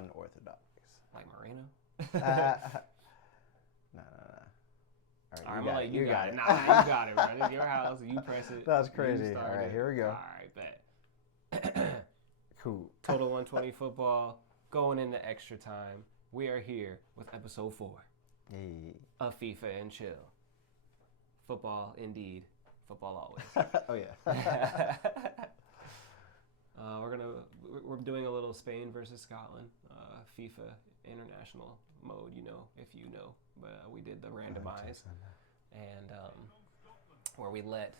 unorthodox. Like Moreno? No. All right, I'm gonna let you got it. Nah, you got it, bro. This is your house. You press it. That's crazy. All right, here we go. All right, bet. Cool. Total 120 football going into extra time. We are here with episode 4 of FIFA and Chill. Football, indeed. Football always. Oh yeah. We're doing a little Spain versus Scotland, FIFA international mode, if you know. But we did the randomize, and where we let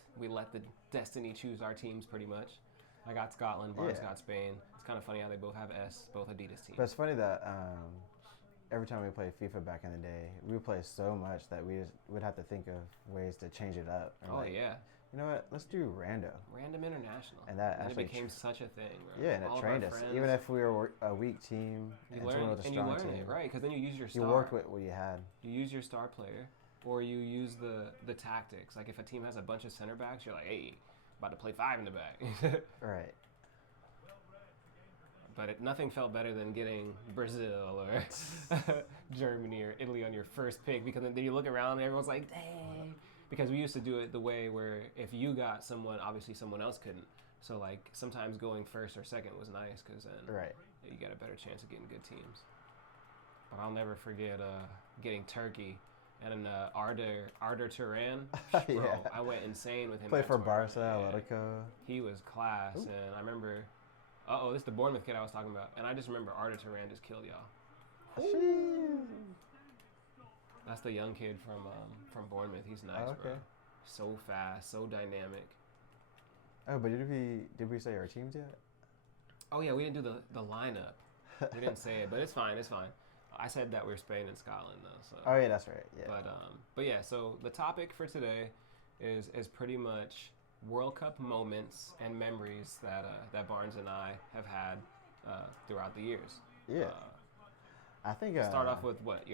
the destiny choose our teams pretty much. I got Scotland, Barnes got Spain. It's kind of funny how they both have S, both Adidas teams. But it's funny that every time we played FIFA back in the day, we would play so much that would have to think of ways to change it up. Yeah. You know what? Let's do random International. And that actually it became such a thing, bro. Yeah, and it trained us. Even if we were a weak team, you learn it, right? Because then you use your star. You worked with what you had. You use your star player, or you use the tactics. Like if a team has a bunch of center backs, you're like, hey, about to play 5 in the back. Right. But nothing felt better than getting Brazil or Germany or Italy on your first pick, because then you look around and everyone's like, dang. Because we used to do it the way where if you got someone, obviously someone else couldn't. So like sometimes going first or second was nice, because then you got a better chance of getting good teams. But I'll never forget getting Turkey and Arda Turan. Bro, I went insane with him. Played for Barca, Atletico. He was class. Ooh. And I remember, this is the Bournemouth kid I was talking about. And I just remember Arda Turan just killed y'all. That's the young kid from Bournemouth. He's nice, bro. So fast, so dynamic. Oh, but did we say our teams yet? Oh yeah, we didn't do the lineup. We didn't say it, but it's fine. I said that we're Spain and Scotland though. So. Oh yeah, that's right. Yeah. But yeah. So the topic for today is pretty much World Cup moments and memories that Barnes and I have had throughout the years. Yeah. I think start off with what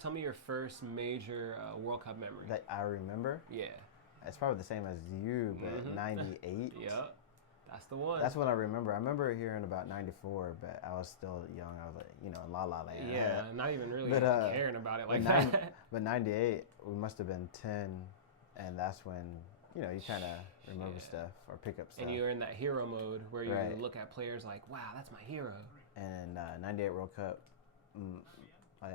tell me your first major World Cup memory that I remember. Yeah, it's probably the same as you, but 98. Yeah, that's the one. That's what I remember. I remember hearing about 94, but I was still young. I was like, in La La Land. Yeah, not even really caring about it like that. But 98, we must have been 10, and that's when you kind of remember stuff or pick up stuff. And you're in that hero mode where you look at players like, wow, that's my hero. And 98 World Cup. My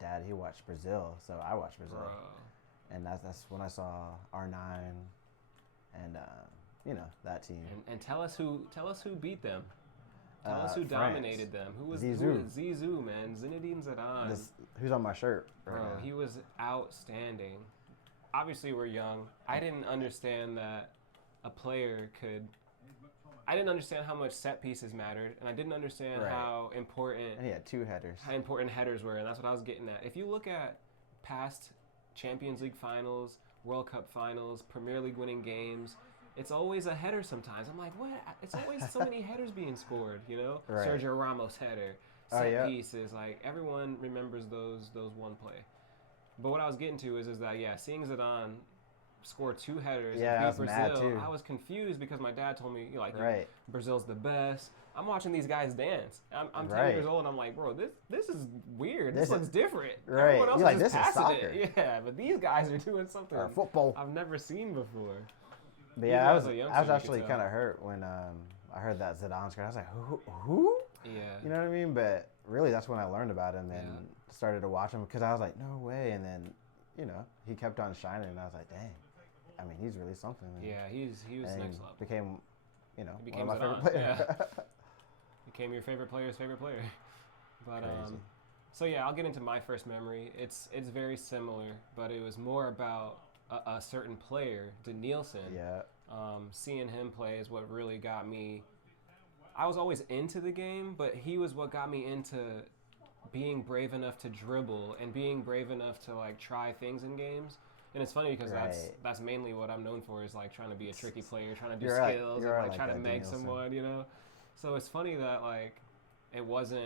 dad, he watched Brazil, so I watched Brazil. Bro. And that's when I saw R9 and that team. And tell us who beat them. Tell us who France. Dominated them. Who was Zizou? Zizou, man. Zinedine Zidane. Who's on my shirt right Bro, now. He was outstanding. Obviously, we're young. I didn't understand that a player could. I didn't understand how much set pieces mattered, and I didn't understand how important. And he had 2 headers. How important headers were, and that's what I was getting at. If you look at past Champions League finals, World Cup finals, Premier League winning games, it's always a header sometimes. I'm like, what? It's always so many headers being scored, Right. Sergio Ramos header, set pieces. Like everyone remembers those one play. But what I was getting to is that seeing Zidane score 2 headers and beat Brazil, I was confused because my dad told me Brazil's the best. I'm watching these guys dance. I'm 10 years old and I'm like, bro, this is weird. This looks different. Right. Everyone else is just passing soccer. it. Yeah, but these guys are doing something football I've never seen before. But I was actually kind of hurt when I heard that Zidane score. I was like, who? Yeah. You know what I mean? But really, that's when I learned about him and started to watch him because I was like, no way. And then, he kept on shining and I was like, dang. I mean, he's really something. Yeah, he was next level. Became, one of my Zidane. favorite players. Yeah. Became your favorite player's favorite player. But so I'll get into my first memory. It's very similar, but it was more about a certain player, Danielson. Yeah. Seeing him play is what really got me. I was always into the game, but he was what got me into being brave enough to dribble and being brave enough to try things in games. And it's funny because that's mainly what I'm known for is trying to be a tricky player, trying to do skills and trying to make someone, So it's funny that it wasn't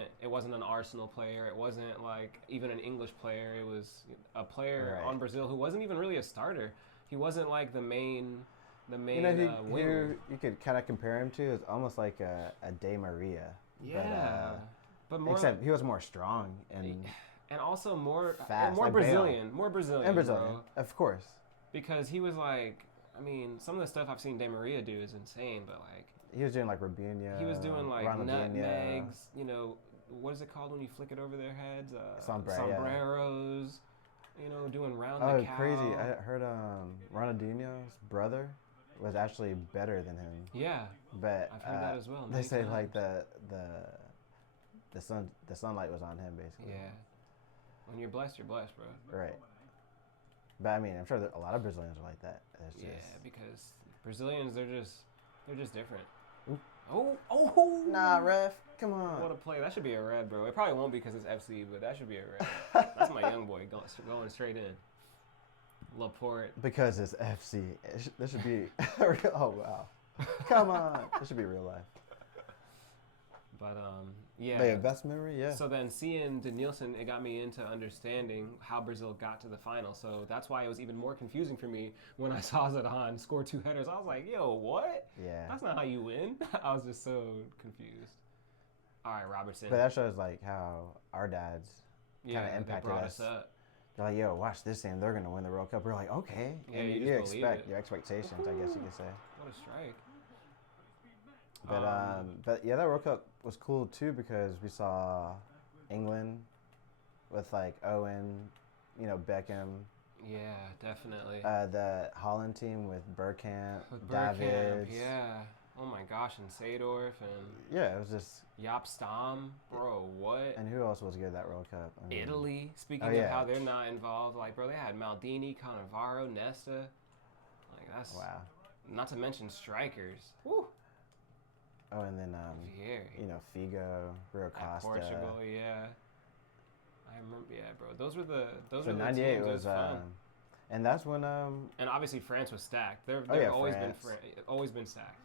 an Arsenal player, it wasn't even an English player, it was a player on Brazil who wasn't even really a starter. He wasn't the main winger. You could kind of compare him to is almost like a De Maria. Yeah. But more Except he was more strong and also more fast, more like Brazilian, more Brazilian, and Brazilian, bro. of course. Because he was like, I mean, some of the stuff I've seen De Maria do is insane, but like He was doing like Robinho. he was doing like Ronaldinho, nutmegs, you know, what is it called when you flick it over their heads? Sombreros. You know, doing round the cow. Oh, crazy! I heard Ronaldinho's brother was actually better than him. Yeah, but I've heard that as well. They say times. like the sunlight was on him basically. Yeah, when you're blessed, bro. Right. But I mean, I'm sure that a lot of Brazilians are like that. Yeah, because Brazilians, they're just different. Ooh. Oh! Nah, ref, come on. What a play! That should be a red, bro. It probably won't because it's FC, but that should be a red. That's my young boy going straight in. Laporte. Because it's FC. This should be. Oh wow! Come on, this should be real life. But yeah. But yeah, best memory, yeah. So then seeing Denilson, it got me into understanding how Brazil got to the final. So that's why it was even more confusing for me when I saw Zidane score 2 headers. I was like, yo, what? Yeah. That's not how you win. I was just so confused. All right, Robertson. But that shows like how our dads kind of impacted us. Up. They're like, yo, watch this team. They're going to win the World Cup. We're like, okay. Yeah, and you expect your expectations, I guess you could say. What a strike. But yeah, that World Cup was cool too because we saw England with like Owen, you know, Beckham. Yeah, definitely. The Holland team with Bergkamp, Davids. Yeah. Oh my gosh, and Seedorf and yeah, it was just Jaap Stam, bro. What? And who else was good that World Cup? I mean, Italy. Speaking of how they're not involved, like bro, they had Maldini, Cannavaro, Nesta. Like that's wow. Not to mention strikers. Woo. Oh, and then you know, Figo, Rio Costa. Portugal, yeah. I remember, yeah, bro. Those were the '98 teams. was fun. and that's when and obviously France was stacked. They've always been stacked.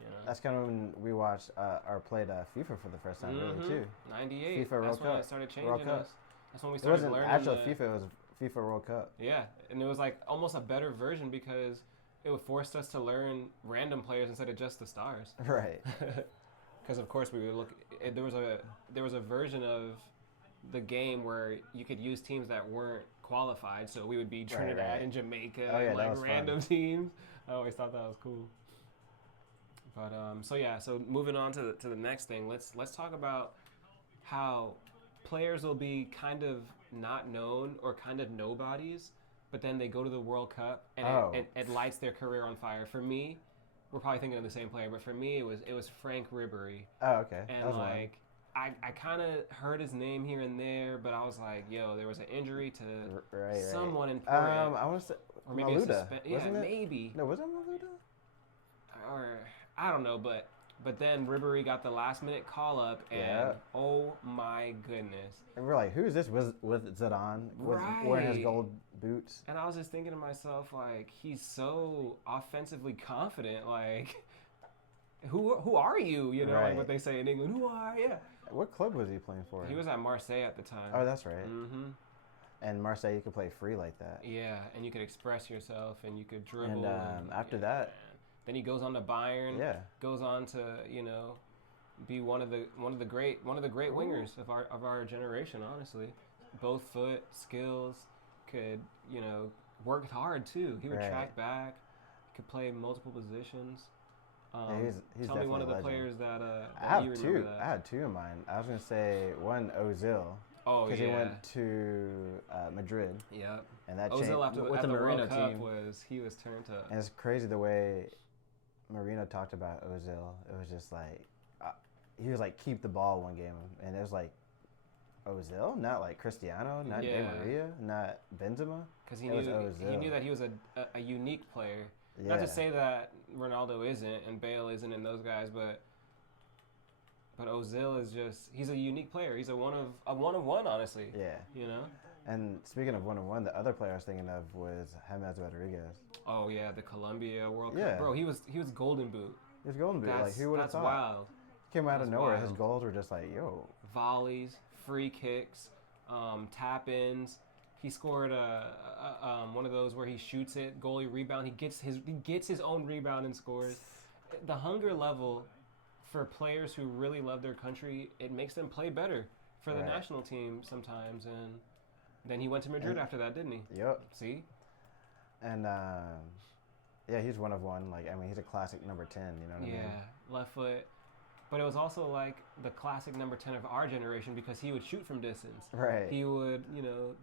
You know? That's kind of when we watched or played FIFA for the first time, really too. '98. FIFA World That's when Cup. it started changing us. That's when we It started wasn't learning. actual FIFA. It was FIFA World Cup. Yeah, and it was like almost a better version because it forced us to learn random players instead of just the stars. Right. Because of course we would look. There was a version of the game where you could use teams that weren't qualified. So we would be Trinidad and Jamaica, and like random teams. I always thought that was cool. But so moving on to the next thing. Let's talk about how players will be kind of not known or kind of nobodies, but then they go to the World Cup and it lights their career on fire. For me, we're probably thinking of the same player, but for me it was Frank Ribery. Oh, okay. And like I kind of heard his name here and there, but I was like, yo, there was an injury to someone important. I want to say or maybe Maluda, wasn't it? Maybe. No, was it Maluda? Or I don't know, but then Ribery got the last minute call up, and oh my goodness! And we're like, who's this with Zidane wearing his gold boots? And I was just thinking to myself, like, he's so offensively confident. Like, who are you? You know, like what they say in England. Who are you? What club was he playing for? He was at Marseille at the time. Oh, that's right. Mm-hmm. And Marseille, you could play free like that. Yeah, and you could express yourself, and you could dribble. And after that. Then he goes on to Bayern. Yeah. Goes on to be one of the great wingers of our generation. Honestly, both foot skills, could worked hard too. He would track back, could play multiple positions. He's tell me one of the players that you remember two. that. I had two in mind. I was gonna say one Ozil. Oh yeah. Because he went to Madrid. Yep. And that Ozil after with the World Marino Cup team he was turned to. And it's crazy the way Marino talked about Ozil. It was just like he was like keep the ball one game, and it was like Ozil, not like Cristiano, not Di Maria, not Benzema. Because he knew that he was a unique player. Yeah. Not to say that Ronaldo isn't and Bale isn't and those guys, but Ozil is he's a unique player. He's a one of one, honestly. Yeah. You know? And speaking of 1-on-1, the other player I was thinking of was James Rodriguez. Oh yeah, the Colombia World Cup. Yeah. Bro, he was Golden Boot. He was Golden Boot. Like who would have thought? That's wild. He came out of nowhere. Wild. His goals were just like, yo. Volleys, free kicks, tap-ins. He scored one of those where he shoots it, goalie rebound. He gets his own rebound and scores. The hunger level for players who really love their country, it makes them play better for the Right. national team sometimes. And then he went to Madrid after that, didn't he? Yep. See? And yeah, he's one of one. Like, I mean, he's a classic number 10. You know what I mean? Yeah, left foot. But it was also like the classic number 10 of our generation because he would shoot from distance. Right. He would,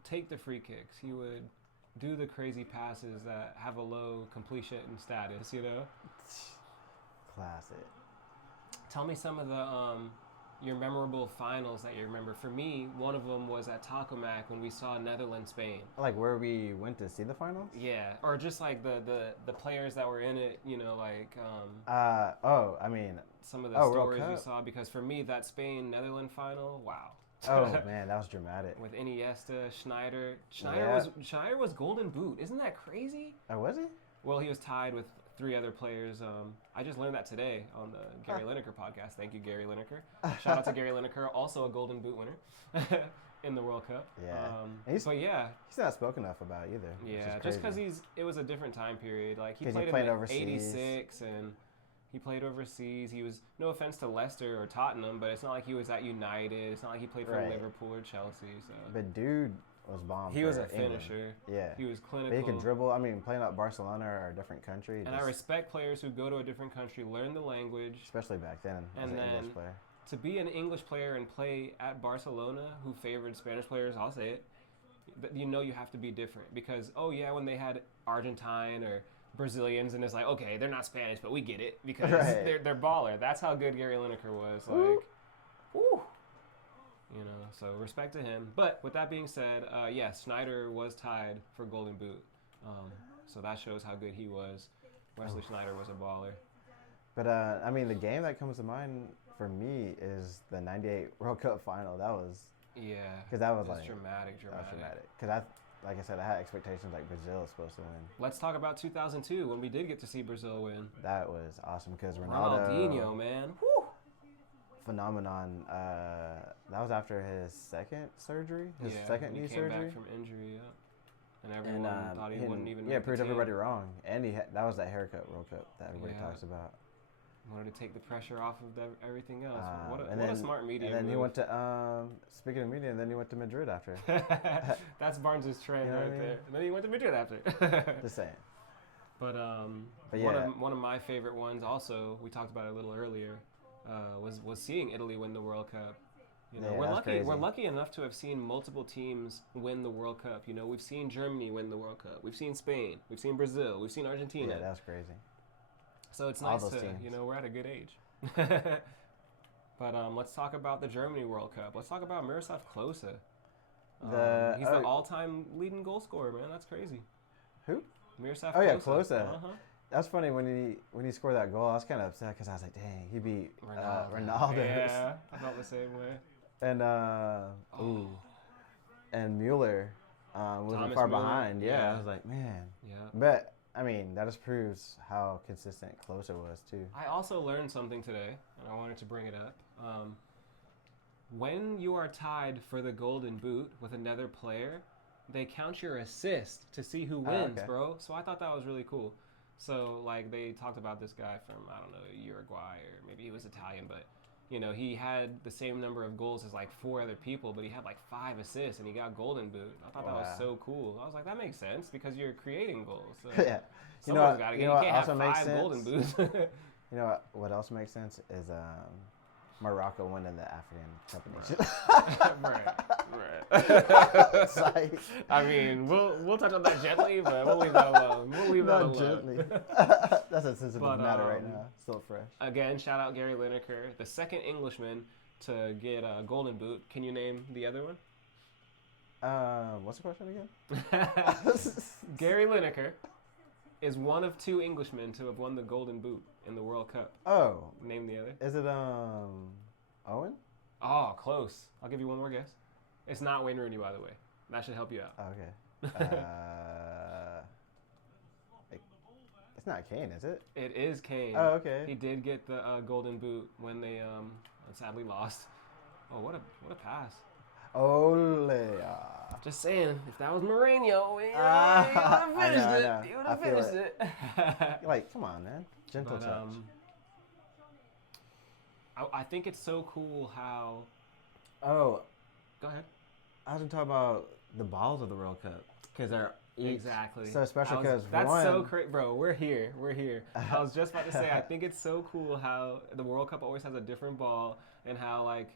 take the free kicks. He would do the crazy passes that have a low completion status, Classic. Tell me some of the your memorable finals that you remember. For me, one of them was at Tacomac when we saw Netherlands, Spain. Like where we went to see the finals? Yeah, or just like the players that were in it, I mean, some of the stories we saw. Because for me, that Spain-Netherlands final, wow. Oh man, that was dramatic. With Iniesta, Schneider. Yeah. Schneider was Golden Boot. Isn't that crazy? Oh, was he? Well, he was tied with 3 other players. I just learned that today on the Gary Lineker podcast. Thank you, Gary Lineker. Shout out to Gary Lineker, also a Golden Boot winner in the World Cup. Yeah. But yeah. He's not spoken enough about either. Yeah, just because it was a different time period. Like he played in overseas. 86 and he played overseas. He was, no offense to Leicester or Tottenham, but it's not like he was at United. It's not like he played for Liverpool or Chelsea. So. But dude was bomb. He was a England. finisher. Yeah. He was clinical. But he could dribble. I mean, playing at Barcelona or a different country. And I respect players who go to a different country, learn the language. Especially back then as an English player. To be an English player and play at Barcelona, who favored Spanish players, I'll say it, you have to be different. Because, when they had Argentine or Brazilians, and it's like, okay, they're not Spanish, but we get it. Because they're baller. That's how good Gary Lineker was. Like, woo! So respect to him. But with that being said, yes, Schneider was tied for Golden Boot. So that shows how good he was. Wesley Schneider was a baller. But, I mean, the game that comes to mind for me is the 98 World Cup final. That was... Yeah. Because that was dramatic. That was dramatic. Because like I said, I had expectations like Brazil was supposed to win. Let's talk about 2002 when we did get to see Brazil win. That was awesome because Ronaldinho, man. Woo! Phenomenon. That was after his second surgery, second knee surgery. He came back from injury, And everyone thought he wouldn't even. Yeah, proved everybody wrong. And that was that haircut World Cup that everybody talks about. Wanted to take the pressure off of everything else. What a smart media. And then he went to speaking of media, and then he went to Madrid after. That's Barnes' trend there. And then he went to Madrid after. Just saying. But yeah. one of my favorite ones also, we talked about it a little earlier, was seeing Italy win the World Cup. We're lucky. Crazy. We're lucky enough to have seen multiple teams win the World Cup. We've seen Germany win the World Cup. We've seen Spain. We've seen Brazil. We've seen Argentina. Yeah, that's crazy. So it's nice to, we're at a good age. But let's talk about the Germany World Cup. Let's talk about Miroslav Klose. He's the all-time leading goal scorer, man. That's crazy. Who? Miroslav Klose. Oh, yeah, Klose. That's funny when he scored that goal. I was kind of upset because I was like, dang, he beat Ronaldo. Yeah, I felt the same way. And and Mueller wasn't far behind. Yeah, I was like, man. Yeah. But I mean, that just proves how consistent Klose was too. I also learned something today, and I wanted to bring it up. When you are tied for the Golden Boot with another player, they count your assist to see who wins, bro. So I thought that was really cool. So, like, they talked about this guy from, I don't know, Uruguay, or maybe he was Italian, but, he had the same number of goals as, like, 4 other people, but he had, like, 5 assists, and he got Golden Boot. I thought that was so cool. I was like, that makes sense, because you're creating goals. So yeah. Someone's got to get. You can't have 5 Golden Boots. You know what else makes sense is Morocco winning the African Cup of Nations. Right. I mean, we'll touch on that gently, but we'll leave that alone. Gently. That's a sensitive matter right now. Still fresh. Again, shout out Gary Lineker, the second Englishman to get a Golden Boot. Can you name the other one? What's the question again? Gary Lineker is one of 2 Englishmen to have won the Golden Boot in the World Cup. Oh. Name the other. Is it Owen? Oh, close. I'll give you one more guess. It's not Wayne Rooney, by the way. That should help you out. Okay. It's not Kane, is it? It is Kane. Oh, okay. He did get the Golden Boot when they sadly lost. Oh, what a pass. Ole. Just saying, if that was Mourinho, he would have finished it. He would have finished it. Like, come on, man. Gentle touch. I think it's so cool how. Oh, Go ahead. I was gonna talk about the balls of the World Cup because they're Exactly. so special because that's so crazy, bro. We're here. I was just about to say I think it's so cool how the World Cup always has a different ball and how like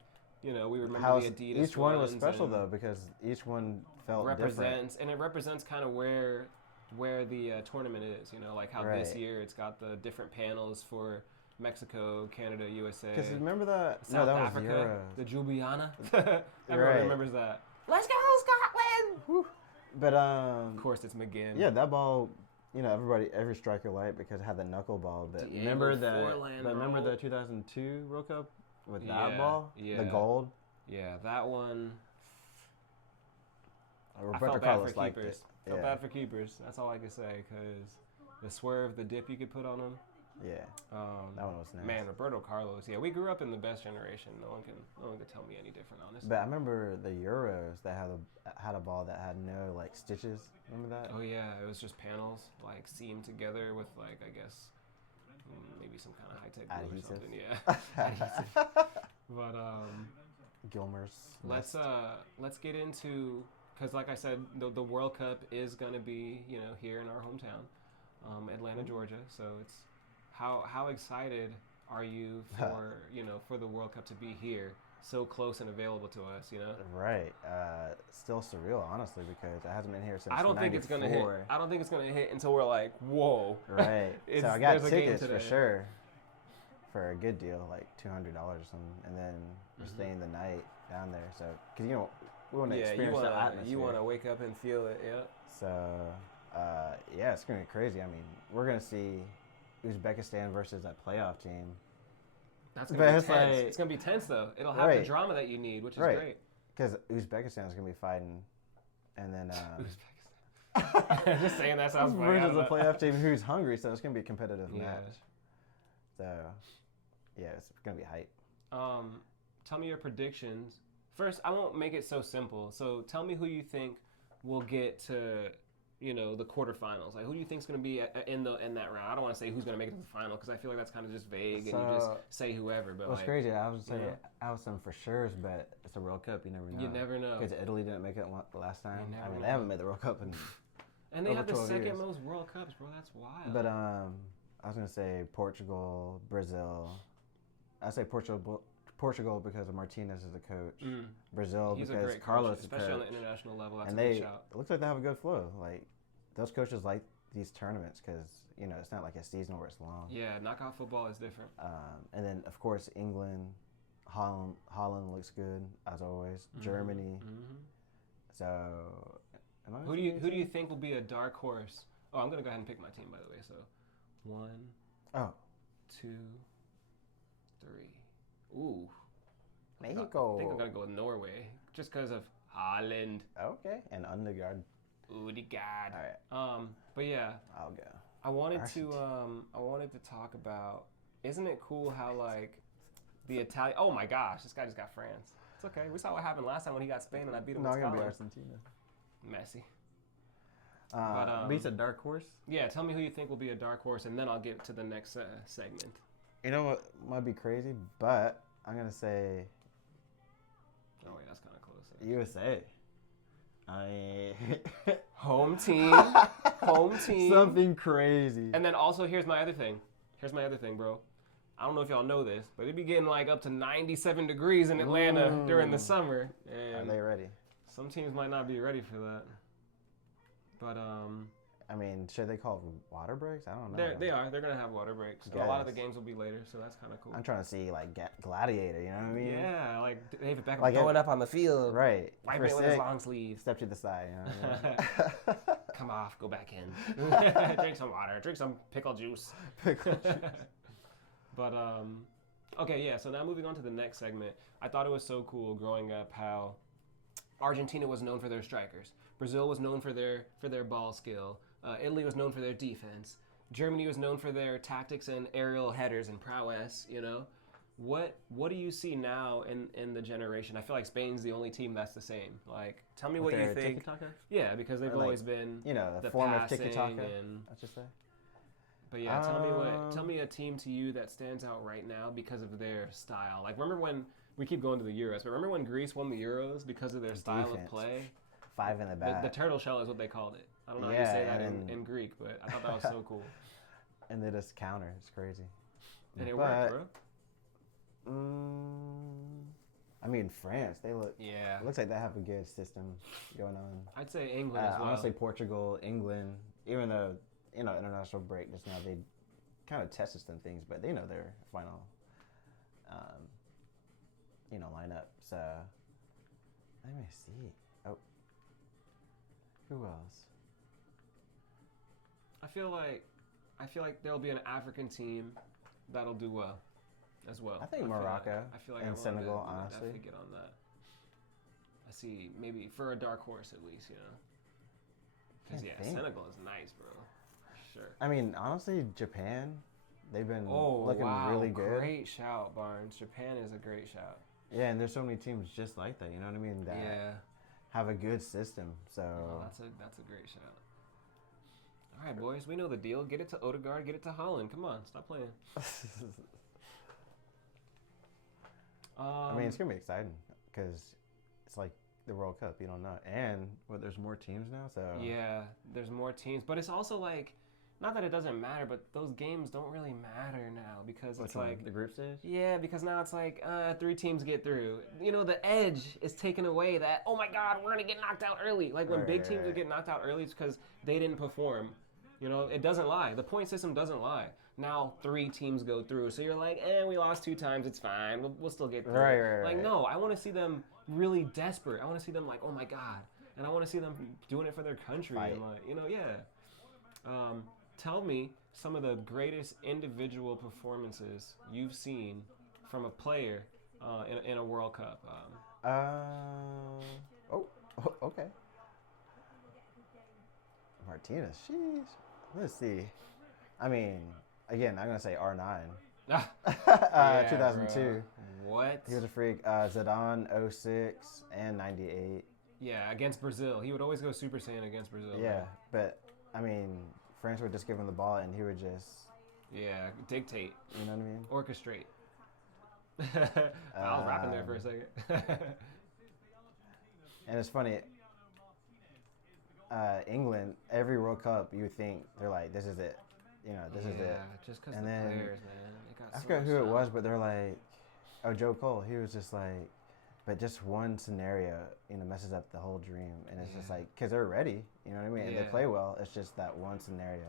we remember how the Adidas. each one was special though because each one felt different. And it represents kind of where the tournament is. Like how this year it's got the different panels for Mexico, Canada, USA. Because remember that? South that Africa, was the Jubiana. Everyone remembers that. Let's go Scotland! Whew. But of course it's McGinn. Yeah, that ball. Every striker liked because it had the knuckle ball. But remember the 2002 World Cup with that ball, the gold. Yeah, that one. Roberto Carlos liked it. Felt bad for keepers. That's all I can say because the swerve, the dip you could put on them. Yeah, that one was nice. Man, Roberto Carlos. Yeah, we grew up in the best generation. No one can tell me any different, honestly. But I remember the Euros that had a ball that had no like stitches. Remember that? Oh yeah, it was just panels like seamed together with like I guess maybe some kind of high tech glue or something. Yeah, adhesive. But Gilmer's. Let's get into because like I said, the World Cup is gonna be here in our hometown, Atlanta, Georgia. So it's. How excited are you for the World Cup to be here, so close and available to us? Right. Still surreal, honestly, because it hasn't been here since. I don't think it's gonna hit. I don't think it's gonna hit until we're like, whoa. Right. So I got tickets for sure, for a good deal, like $200 or something, and then we're staying the night down there. So, because we want to experience that atmosphere. You want to wake up and feel it, yeah. So, it's gonna be crazy. I mean, we're gonna see Uzbekistan versus that playoff team. That's gonna be tense. It's gonna be tense though. It'll have the drama that you need, which is great. Because Uzbekistan is gonna be fighting, and then Uzbekistan. Just saying that sounds funny. Versus a playoff team who's hungry, so it's gonna be a competitive match. So, it's gonna be hype. Tell me your predictions. First, I won't make it so simple. So tell me who you think will get to. The quarterfinals. Like, who do you think is going to be in that round? I don't want to say who's going to make it to the final because I feel like that's kind of just vague and you just say whoever. But it's crazy. I was saying I was some for sure, but it's a World Cup. You never know. You never know. Because Italy didn't make it last time. They haven't made the World Cup in and they have the second years. Most World Cups, bro. That's wild. But I was going to say Portugal, Brazil. I say Portugal because of Martinez as the coach. Brazil He's because Carlos is the coach. Especially on the international level. That's and a good shout. It looks like they have a good flow. Like. Those coaches like these tournaments because it's not like a season where it's long. Yeah, knockout football is different. And then of course England, Holland looks good as always. Germany. So, who do you think will be a dark horse? Oh, I'm gonna go ahead and pick my team by the way. So, 1, 2, 3. Ooh, Mexico. I think I'm gonna go with Norway just because of Holland. Okay, and Undergard. Odegaard. All right. But yeah, I'll go. I wanted to talk about. Isn't it cool how like the Italian? Oh my gosh, this guy just got France. It's okay. We saw what happened last time when he got Spain and I beat him. No, I'm gonna be Argentina. Messi. But he's a dark horse. Yeah, tell me who you think will be a dark horse, and then I'll get to the next segment. You know what might be crazy, but I'm gonna say. Oh wait, that's kind of close. USA. Home team. Something crazy. And then also, here's my other thing, bro. I don't know if y'all know this, but it'd be getting like up to 97 degrees in Atlanta during the summer. And are they ready? Some teams might not be ready for that. But I mean, should they call water breaks? I don't know. They are. They're gonna have water breaks. A lot of the games will be later, so that's kind of cool. I'm trying to see like Gladiator. You know what I mean? Yeah, like David Beckham like going up on the field, right? Wiping it with his long sleeve. Step to the side. You know what I mean? Come off, go back in. Drink some water. Drink some pickle juice. But okay, yeah. So now moving on to the next segment. I thought it was so cool growing up how Argentina was known for their strikers. Brazil was known for their ball skill. Italy was known for their defense. Germany was known for their tactics and aerial headers and prowess. What do you see now in the generation? I feel like Spain's the only team that's the same. Like, tell me what you think. Tiki-taka? Yeah, because they've always been the form of tiki-taka. and Let's just say. But yeah, tell me a team to you that stands out right now because of their style. Like, remember when we keep going to the Euros, but remember when Greece won the Euros because of their style of play? 5 in the back. The turtle shell is what they called it. I don't know how you say that in Greek, but I thought that was so cool. And they just counter. It's crazy. And it worked, bro. I mean, France, they look. Yeah. It looks like they have a good system going on. I'd say England as well. Honestly, Portugal, England, even though, international break just now, they kind of tested some things, but they know their final, lineup. So, let me see. Oh. Who else? I feel like there'll be an African team that'll do well. As well. I think Morocco and Senegal, honestly. honestly. Get on that. I see, maybe for a dark horse at least, Because, Senegal is nice, bro. Sure. I mean, honestly, Japan, they've been looking really good. Great shout, Barnes. Japan is a great shout. Yeah, and there's so many teams just like that, you know what I mean? That have a good system, so... That's a great shout. All right, boys, we know the deal. Get it to Odegaard, get it to Holland. Come on, stop playing. I mean, it's going to be exciting because it's like the World Cup, you don't know. And there's more teams now, so... Yeah, there's more teams. But it's also like, not that it doesn't matter, but those games don't really matter now because it's like... The group stage? Yeah, because now it's like 3 teams get through. The edge is taken away that, oh my God, we're going to get knocked out early. Like when big teams would get knocked out early, it's because they didn't perform. It doesn't lie. The point system doesn't lie. Now 3 teams go through, so you're like, we lost 2 times, it's fine. We'll still get through. Right. No, I want to see them really desperate. I want to see them like, oh my God, and I want to see them doing it for their country. Fight. And tell me some of the greatest individual performances you've seen from a player in a World Cup. Okay. Martinez, sheesh. Let's see. I mean, again, I'm gonna say R9. 2002. Bro. What? He was a freak. Zidane, 06 and 98. Yeah, against Brazil. He would always go Super Saiyan against Brazil. Yeah, right? but I mean, France would just give him the ball and he would just. Yeah, dictate. You know what I mean? Orchestrate. I was rapping there for a second. And it's funny. England, every World Cup, you think they're like, this is it. This is it. Yeah, just because the players, man. I forgot who it was, but they're like, Joe Cole. He was just like, but just one scenario, messes up the whole dream. And it's just like, because they're ready, you know what I mean? And they play well. It's just that one scenario.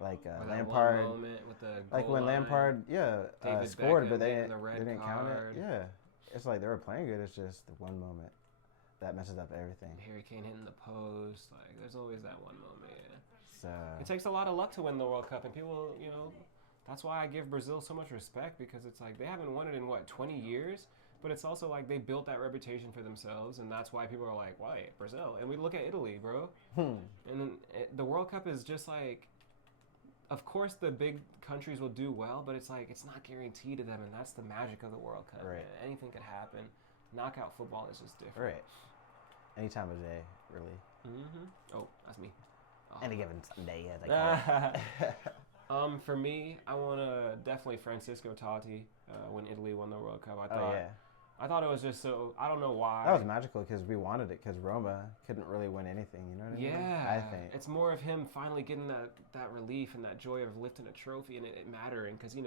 Like Lampard. One moment with the like when Lampard, scored, but they didn't count it. Yeah. It's like they were playing good. It's just the one moment that messes up everything. Harry Kane hitting the post. Like, there's always that one moment, yeah. So it takes a lot of luck to win the World Cup, and people, that's why I give Brazil so much respect, because it's like they haven't won it in 20 years, but it's also like they built that reputation for themselves, and that's why people are like, why Brazil? And we look at Italy, bro. And then the World Cup is just like, of course the big countries will do well, but it's like it's not guaranteed to them, and that's the magic of the World Cup. Right. Man. Anything could happen. Knockout football is just different. Right. Any time of day, really. Mm-hmm. Oh, that's me. Oh. Any given Sunday, as I call it. For me, I want to definitely Francisco Totti when Italy won the World Cup. I thought it was just so, I don't know why. That was magical because we wanted it, because Roma couldn't really win anything, you know what I mean? Yeah. I think. It's more of him finally getting that relief and that joy of lifting a trophy and it mattering, because, if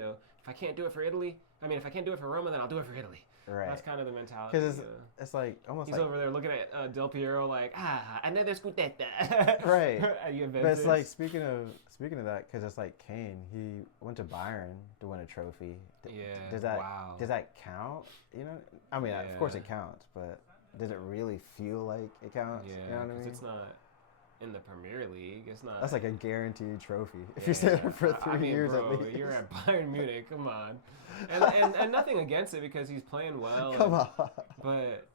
I can't do it for Italy, if I can't do it for Roma, then I'll do it for Italy. Right. That's kind of the mentality. Because it's like almost he's like... over there looking at Del Piero like, another scudetta. Right. But it's like, speaking of that, because it's like Kane, he went to Bayern to win a trophy. Does that count? Of course it counts, but does it really feel like it counts? Yeah, you know what I mean? It's not in the Premier League. It's not. That's like a guaranteed trophy if you stay there for 3 years bro, at least. You're at Bayern Munich. Come on, and nothing against it because he's playing well. Come on. But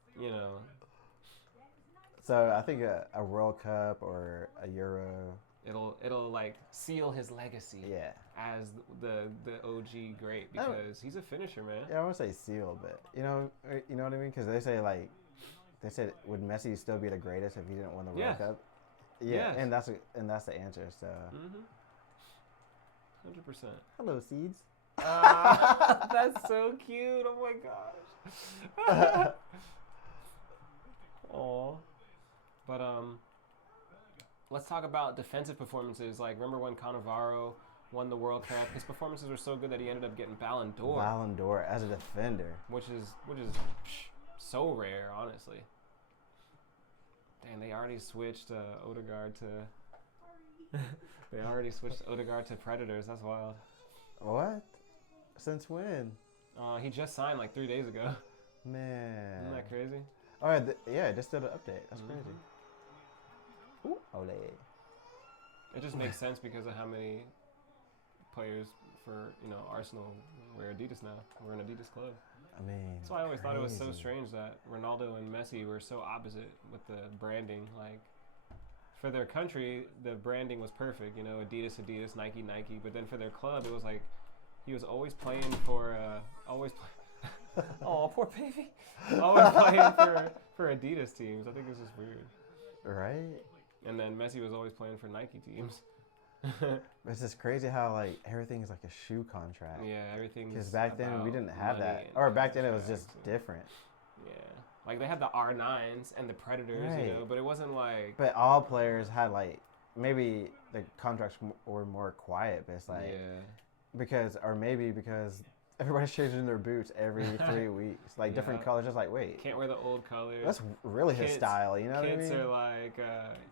So I think a World Cup or a Euro. It'll like seal his legacy. Yeah. As the OG great, because he's a finisher, man. Yeah, I won't say seal, but you know what I mean? Because they said would Messi still be the greatest if he didn't win the World Cup? Yeah, and that's the answer. So 100%. Hello, seeds. That's so cute. Oh my gosh. Aw. But let's talk about defensive performances. Like, remember when Cannavaro won the World Cup? His performances were so good that he ended up getting Ballon d'Or. Ballon d'Or as a defender, which is so rare, honestly. Damn, they already switched Odegaard to. They already switched Odegaard to Predators. That's wild. What? Since when? He just signed like 3 days ago. Man. Isn't that crazy? Oh, yeah, just did an update. That's crazy. Ooh, ole. It just makes sense because of how many players for Arsenal wear Adidas now. We're an Adidas club. I mean, that's why I always thought it was so strange that Ronaldo and Messi were so opposite with the branding. Like, for their country, the branding was perfect. Adidas, Nike, Nike. But then for their club, it was like he was always playing for oh, poor baby. Always playing for Adidas teams. I think it's just weird. Right. And then Messi was always playing for Nike teams. It's just crazy how like everything is like a shoe contract. Yeah, everything. Because back then we didn't have that, or back then it was just different. Yeah, like they had the R9s and the Predators, right. But it wasn't like. But all players had like maybe the contracts were more quiet, but it's like because everybody's changing their boots every 3 weeks, like different colors. Just like wait, can't wear the old colors. That's really his style, you know what I mean? Kits are like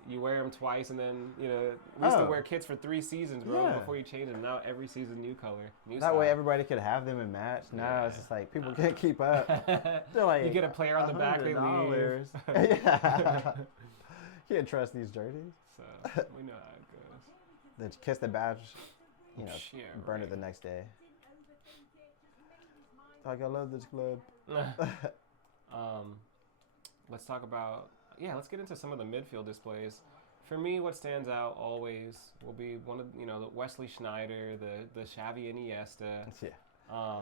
you wear them twice, and then we used to wear kits for 3 seasons, bro, before you change them. Now every season, new color, new style. That way everybody could have them and match. Now it's just like people can't keep up. They're like you get a player on the back, they leave. Yeah, can't trust these jerseys. So we know how it goes. They kiss the badge, burn it the next day. Like, I love this club. Let's talk about, let's get into some of the midfield displays. For me, what stands out always will be one of, the Wesley Sneijder, the Xavi and Iniesta. Yeah.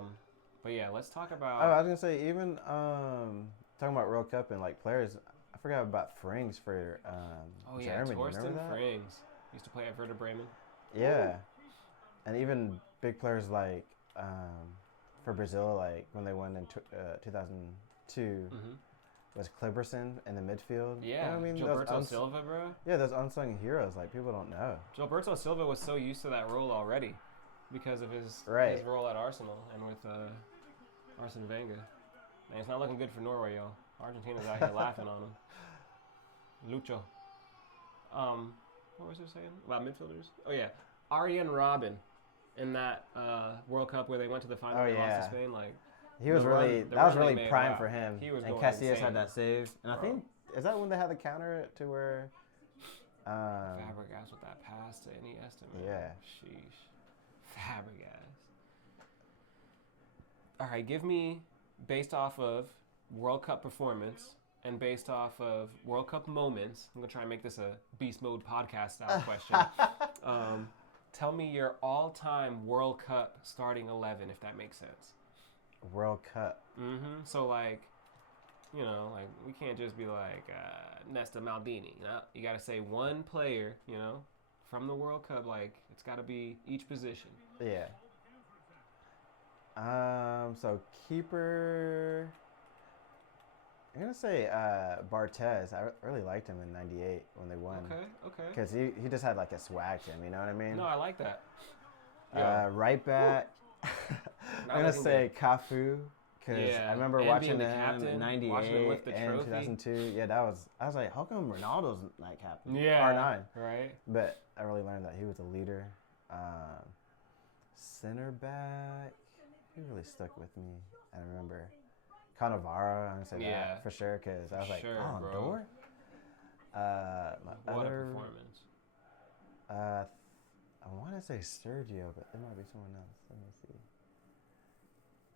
But yeah, let's talk about. Oh, I was going to say, even talking about World Cup and like players, I forgot about Frings for Germany. Torsten Frings. Used to play at Werder Bremen. Yeah. And even big players like, for Brazil, like when they won in 2002, was Kliberson in the midfield. Yeah, I mean, Gilberto Silva, bro. Yeah, those unsung heroes, like people don't know. Gilberto Silva was so used to that role already because of his role at Arsenal and with Arsene Wenger. Man, it's not looking good for Norway, y'all. Argentina's out here laughing on him. Lucho. What was I saying about midfielders? Oh yeah, Arjen Robben. In that World Cup where they went to the final and lost to Spain, like he was that was really prime for him. He was and Casillas had that save, and I think is that when they had the counter to where Fabregas with that pass to Iniesta, man. Yeah. Sheesh. Fabregas. All right, give me based off of World Cup performance and based off of World Cup moments. I'm gonna try and make this a beast mode podcast style question. Tell me your all-time World Cup starting 11, if that makes sense. World Cup. Mm-hmm. So, like, like we can't just be like Nesta Maldini. You got to say one player, from the World Cup. Like, it's got to be each position. Yeah. So keeper. I'm gonna say Barthez. I really liked him in '98 when they won. Okay. Because he just had like a swag to him, you know what I mean? No, I like that. Right back. I'm gonna say Cafu. Because I remember watching him in '98 and 2002. Yeah, I was like, how come Ronaldo's not captain? Yeah. R9. Right. But I really learned that he was a leader. Center back. He really stuck with me. I remember. Cannavaro, I'm going to say that for sure, because I was like, Ballon d'Or? What a performance. I want to say Sergio, but there might be someone else. Let me see.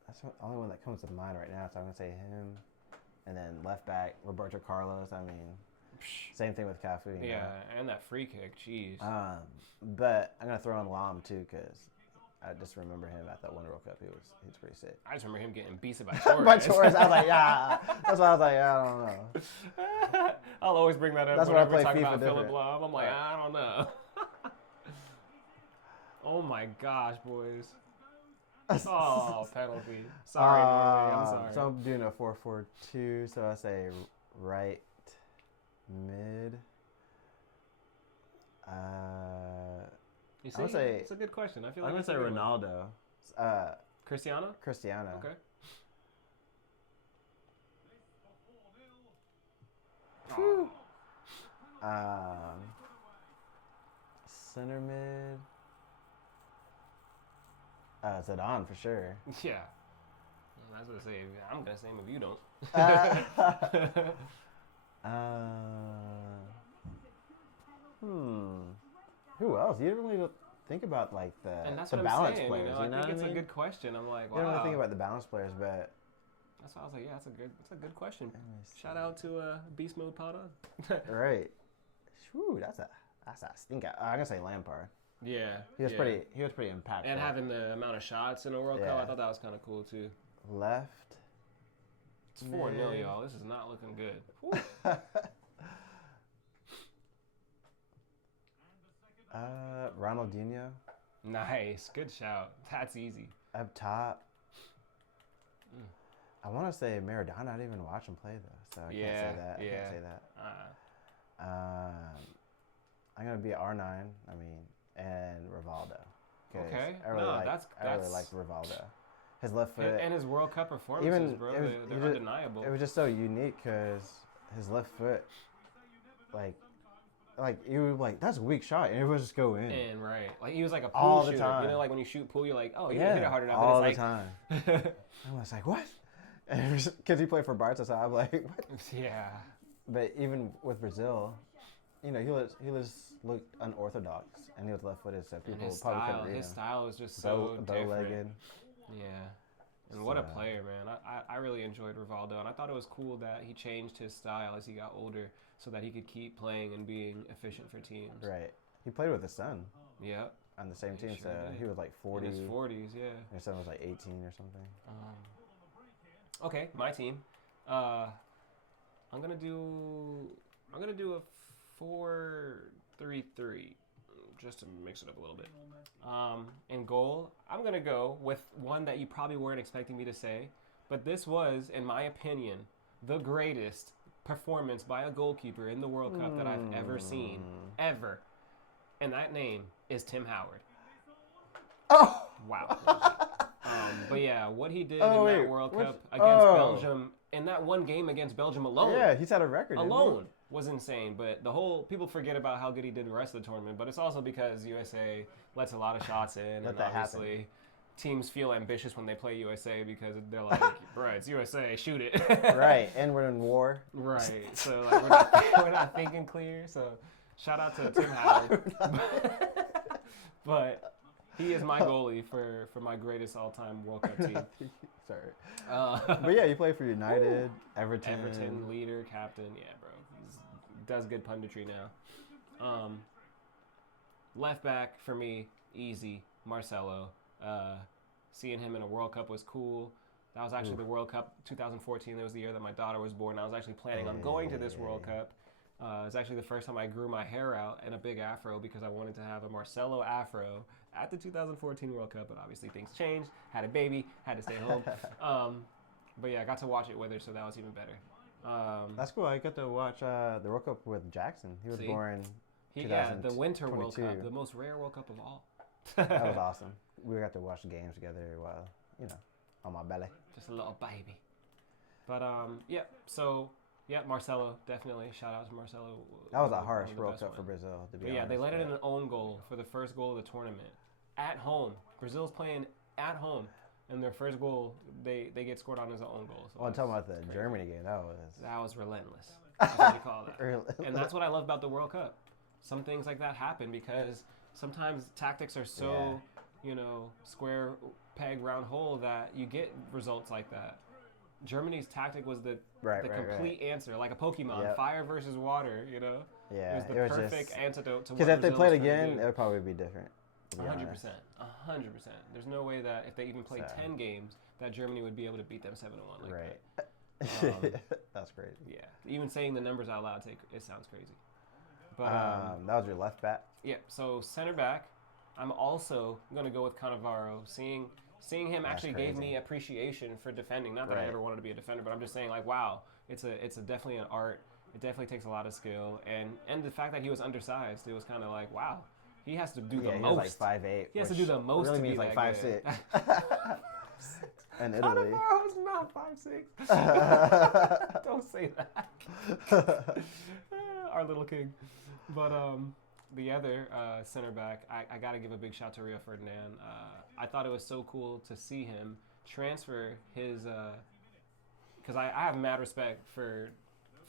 That's the only one that comes to mind right now, so I'm going to say him. And then left back, Roberto Carlos. I mean, same thing with Cafu. Yeah, and that free kick, jeez. But I'm going to throw in Lam, too, because I just remember him at that one World Cup. He was pretty sick. I just remember him getting beasted by Torres. By Torres. I was like, yeah. That's why I was like, I don't know. I'll always bring that up That's whenever why I we talk play FIFA about different. Philip Lahm. I'm like, I don't know. Oh my gosh, boys. Oh, penalty. Sorry, Norway. I'm sorry. So I'm doing a 4-4-2. So I say right mid. You see, I would say it's a good question. I feel I'm like gonna say Ronaldo. Cristiano? Cristiano. Okay. Whew. Center mid. Zidane for sure. Yeah. I was gonna say I'm gonna say him if you don't. Who else? You didn't really think about like And that's the what balance I'm saying. players. You know, You know I think what it's I mean? a good question. I'm like, wow. You don't really think about the balance players, but that's why I was like, yeah, that's a good question. Shout out to Beast Mode Pod On. Right. Whew, that's a stinker. I'm gonna say Lampard. Yeah. He was pretty impactful. And having the amount of shots in the World Cup, I thought that was kind of cool too. Left. It's 4-0, y'all. This is not looking good. Ronaldinho. Nice. Good shout. That's easy. Up top. I want to say Maradona. I didn't even watch him play though, so I can't say that. Yeah. I can't say that. I'm gonna be R9. I mean, and Rivaldo. Okay. I really that's like Rivaldo. His left foot and his World Cup performances, bro. They're undeniable. It was just so unique because his left foot, like you were like, that's a weak shot, and it would just go in. And right, like he was like a pool all the shooter. time. You know, like when you shoot pool, you're like, oh, you hit it hard enough. All but it's the time. I was like, what? Because he played for Barca, so I'm like, what? Yeah. But even with Brazil, you know, he was looked unorthodox, and he was left-footed, so people probably couldn't read him. His style was just so bow-legged. Yeah. And what a player, man. I really enjoyed Rivaldo, and I thought it was cool that he changed his style as he got older so that he could keep playing and being efficient for teams. Right. He played with his son. Yeah. On the same team, sure so did. he was like 40. In his 40s, yeah. His son was like 18 or something. Okay, my team. I'm gonna do a 4-3-3, just to mix it up a little bit. In goal, I'm gonna go with one that you probably weren't expecting me to say, but this was, in my opinion, the greatest performance by a goalkeeper in the World Cup that I've ever seen, ever. And that name is Tim Howard. Oh! Wow. But yeah, what he did in that World Cup against Belgium, in that one game against Belgium alone. Yeah, he's had a record. Alone was insane. But people forget about how good he did the rest of the tournament. But it's also because USA lets a lot of shots in. And obviously, teams feel ambitious when they play USA because they're like, bro, it's USA, shoot it. Right, and we're in war. Right, so like, we're not thinking clear. So shout out to Tim Howard. But he is my goalie for my greatest all-time World Cup team. Sorry. But yeah, you play for United, Everton. Everton, leader, captain. Yeah, bro. He does good punditry now. Left back, for me, easy, Marcelo. Seeing him in a World Cup was cool. That was actually the World Cup 2014. That was the year that my daughter was born. I was actually planning on going to this World Cup. It was actually the first time I grew my hair out in a big afro because I wanted to have a Marcelo afro at the 2014 World Cup, but obviously things changed. Had a baby, had to stay home. But yeah, I got to watch it with her, so that was even better. That's cool. I got to watch the World Cup with Jackson. He was born. The Winter World Cup, the most rare World Cup of all. That was awesome. We got to watch the games together while, on my belly. Just a little baby. But Marcelo, definitely. Shout out to Marcelo. That was a harsh World Cup for Brazil, to be honest. Yeah, they let in an own goal for the first goal of the tournament. At home. Brazil's playing at home. And their first goal, they get scored on as an own goal. So I'm talking about the Germany game. That was relentless. That's what you call that. And that's what I love about the World Cup. Some things like that happen because sometimes tactics are so, square peg, round hole that you get results like that. Germany's tactic was the complete answer, like a Pokemon, fire versus water, Yeah, it was the perfect antidote to what because if they played again, it would probably be different. 100%. There's no way that if they even played 10 games, that Germany would be able to beat them 7-1 like that. That's crazy. Yeah, even saying the numbers out loud, it sounds crazy. But that was your left back? Yeah, so center back, I'm also going to go with Cannavaro. Seeing him actually gave me appreciation for defending. Not that I ever wanted to be a defender, but I'm just saying, like, wow, it's definitely an art. It definitely takes a lot of skill. And the fact that he was undersized, it was kind of like, wow, he has to do the most. He was like 5'8". He has to do the most really to be means like that 5'6". In Italy. Cannavaro's not 5'6". Don't say that. Our little king. But the other center back, I got to give a big shout to Rio Ferdinand. I thought it was so cool to see him transfer his, because I have mad respect for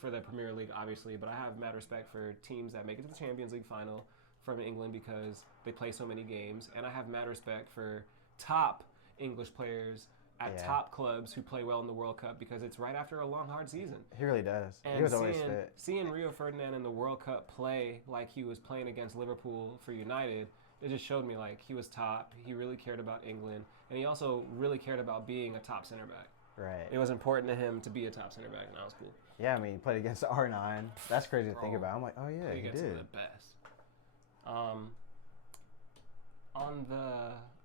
the Premier League, obviously, but I have mad respect for teams that make it to the Champions League final from England because they play so many games, and I have mad respect for top English players at top clubs who play well in the World Cup because it's right after a long, hard season. He really does. And he was always fit. Seeing Rio Ferdinand in the World Cup play like he was playing against Liverpool for United, it just showed me like he was top. He really cared about England, and he also really cared about being a top center back. Right. It was important to him to be a top center back, and that was cool. Yeah, I mean, he played against R9. That's crazy to think about. I'm like, oh yeah, he did. Some of the best.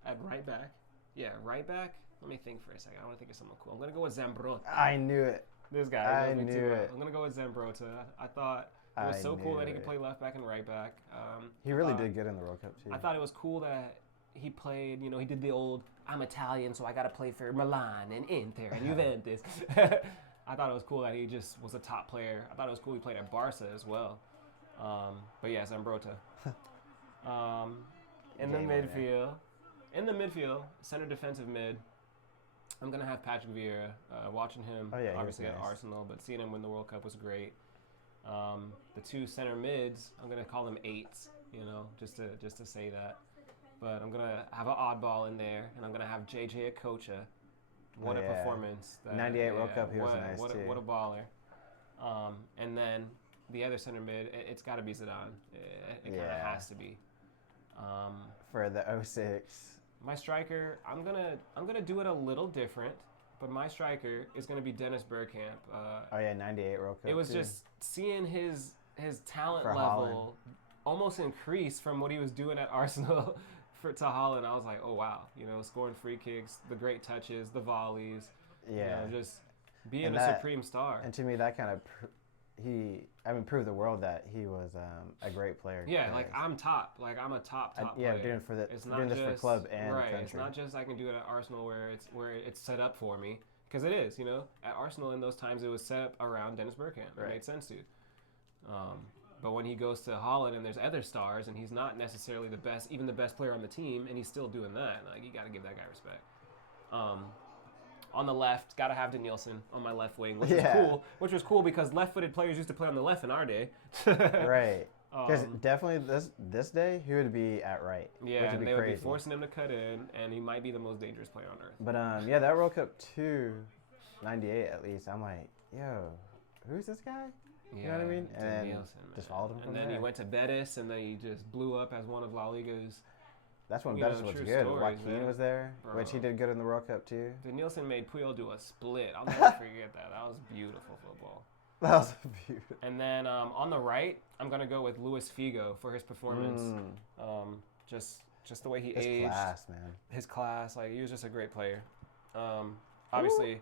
At right back. Yeah, right back. Let me think for a second. I want to think of someone cool. I'm gonna go with Zambrotta. I knew it. This guy. I knew it. I'm gonna go with Zambrotta. I thought it was so cool that he could play left back and right back. He really did good in the World Cup too. I thought it was cool that he played. You know, he did the old "I'm Italian, so I gotta play for Milan and Inter and Juventus." I thought it was cool that he just was a top player. I thought it was cool he played at Barca as well. But yeah, Zambrotta. In the midfield, center defensive mid, I'm going to have Patrick Vieira. Watching him, obviously at Arsenal, but seeing him win the World Cup was great. The two center mids, I'm going to call them eights, you know, just to say that. But I'm going to have an oddball in there, and I'm going to have JJ Okocha. What a performance. 98 World Cup, he was nice too. What a baller. And then the other center mid, it's got to be Zidane. It kind of has to be. For the 06. My striker, I'm gonna do it a little different, but my striker is gonna be Dennis Bergkamp. 98 World Cup. It was just seeing his talent level almost increase from what he was doing at Arsenal to Holland. I was like, oh wow, you know, scoring free kicks, the great touches, the volleys, you know, just being a supreme star. And to me, that kind of proved the world that he was a great player. Yeah, like I'm top. Like I'm a top player. Yeah, doing this for club and country. It's not just I can do it at Arsenal where it's set up for me, because it is. You know, at Arsenal in those times it was set up around Dennis Bergkamp. It made sense to. But when he goes to Holland and there's other stars and he's not necessarily even the best player on the team, and he's still doing that, like you got to give that guy respect. On the left, got to have Danielson on my left wing, which was cool because left-footed players used to play on the left in our day. Right. Because definitely this day, he would be at right. Yeah, and they would be forcing him to cut in, and he might be the most dangerous player on earth. But that World Cup 2, 98 at least, I'm like, yo, who's this guy? You know what I mean? And just followed him from there. And then he went to Betis, and then he just blew up as one of La Liga's. That's when Betis was good. Joaquin was there, which he did good in the World Cup too. Danielson made Puyol do a split. I'll never forget that. That was beautiful football. That was beautiful. And then on the right, I'm gonna go with Luis Figo for his performance. Just the way he aged. His class, man. His class, like he was just a great player. Obviously.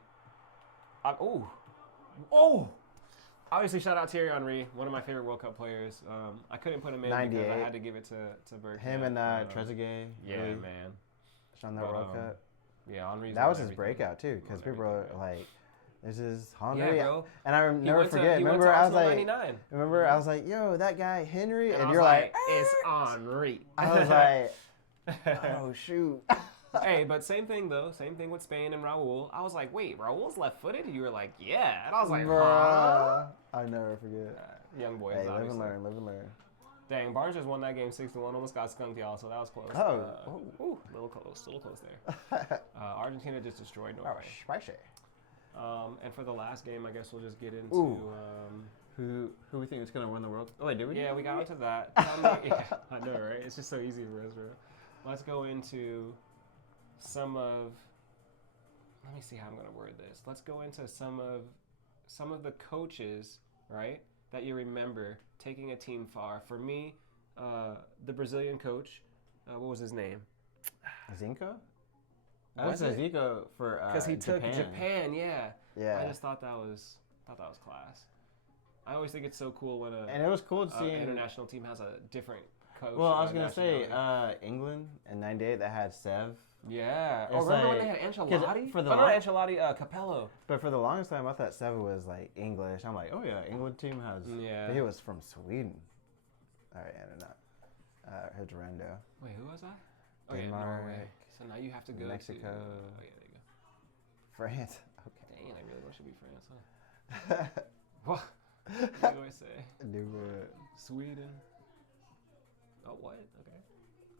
Obviously, shout out Thierry Henry, one of my favorite World Cup players. I couldn't put him in because I had to give it to Bergkamp. Him and Trezeguet. Yeah, really man. On that World Cup. Yeah, Henry's that was his breakout too, because people were like, "This is Henry." Yeah, bro. And I never forget. Remember, I was like, 99. I was like, "Yo, that guy Henry," and you're like, "It's Henry." I was like, "Oh shoot." Hey, but same thing though. Same thing with Spain and Raul. I was like, wait, Raul's left-footed? You were like, yeah. And I was like, huh? I never forget. Young boys, hey, obviously. live and learn. Dang, Barnes just won that game 6-1. Almost got skunked, y'all, so that was close. Little close there. Argentina just destroyed Norway. Spicy. And for the last game, I guess we'll just get into... Who we think is going to win the World Cup? Oh, wait, did we? Yeah, we got into that. I know, right? It's just so easy for us, bro. Let's go into... let me see how I'm going to word this. Let's go into some of the coaches, right, that you remember taking a team far. For me, the Brazilian coach, What was his name? Zinko? Was That's it? Zico for Because he took Japan. Japan, yeah. Yeah. I just thought that was class. I always think it's so cool when And it was cool to see international team has a different coach. Well, I was gonna say England in '98 that had Sev. Yeah. It's remember like- when they had Ancelotti? for the not long- Ancelotti, Capello. But for the longest time, I thought Sev was like English. I'm like, oh yeah, England team has. Yeah. But he was from Sweden. All right, and not. Hidrendo. Wait, who was I? Oh Denmark, yeah, Norway. So now you have to go Mexico. to. Oh yeah, there you go. France. Okay. Dang, I really wish it would be France, huh? What? USA. Sweden. Oh, what? Okay.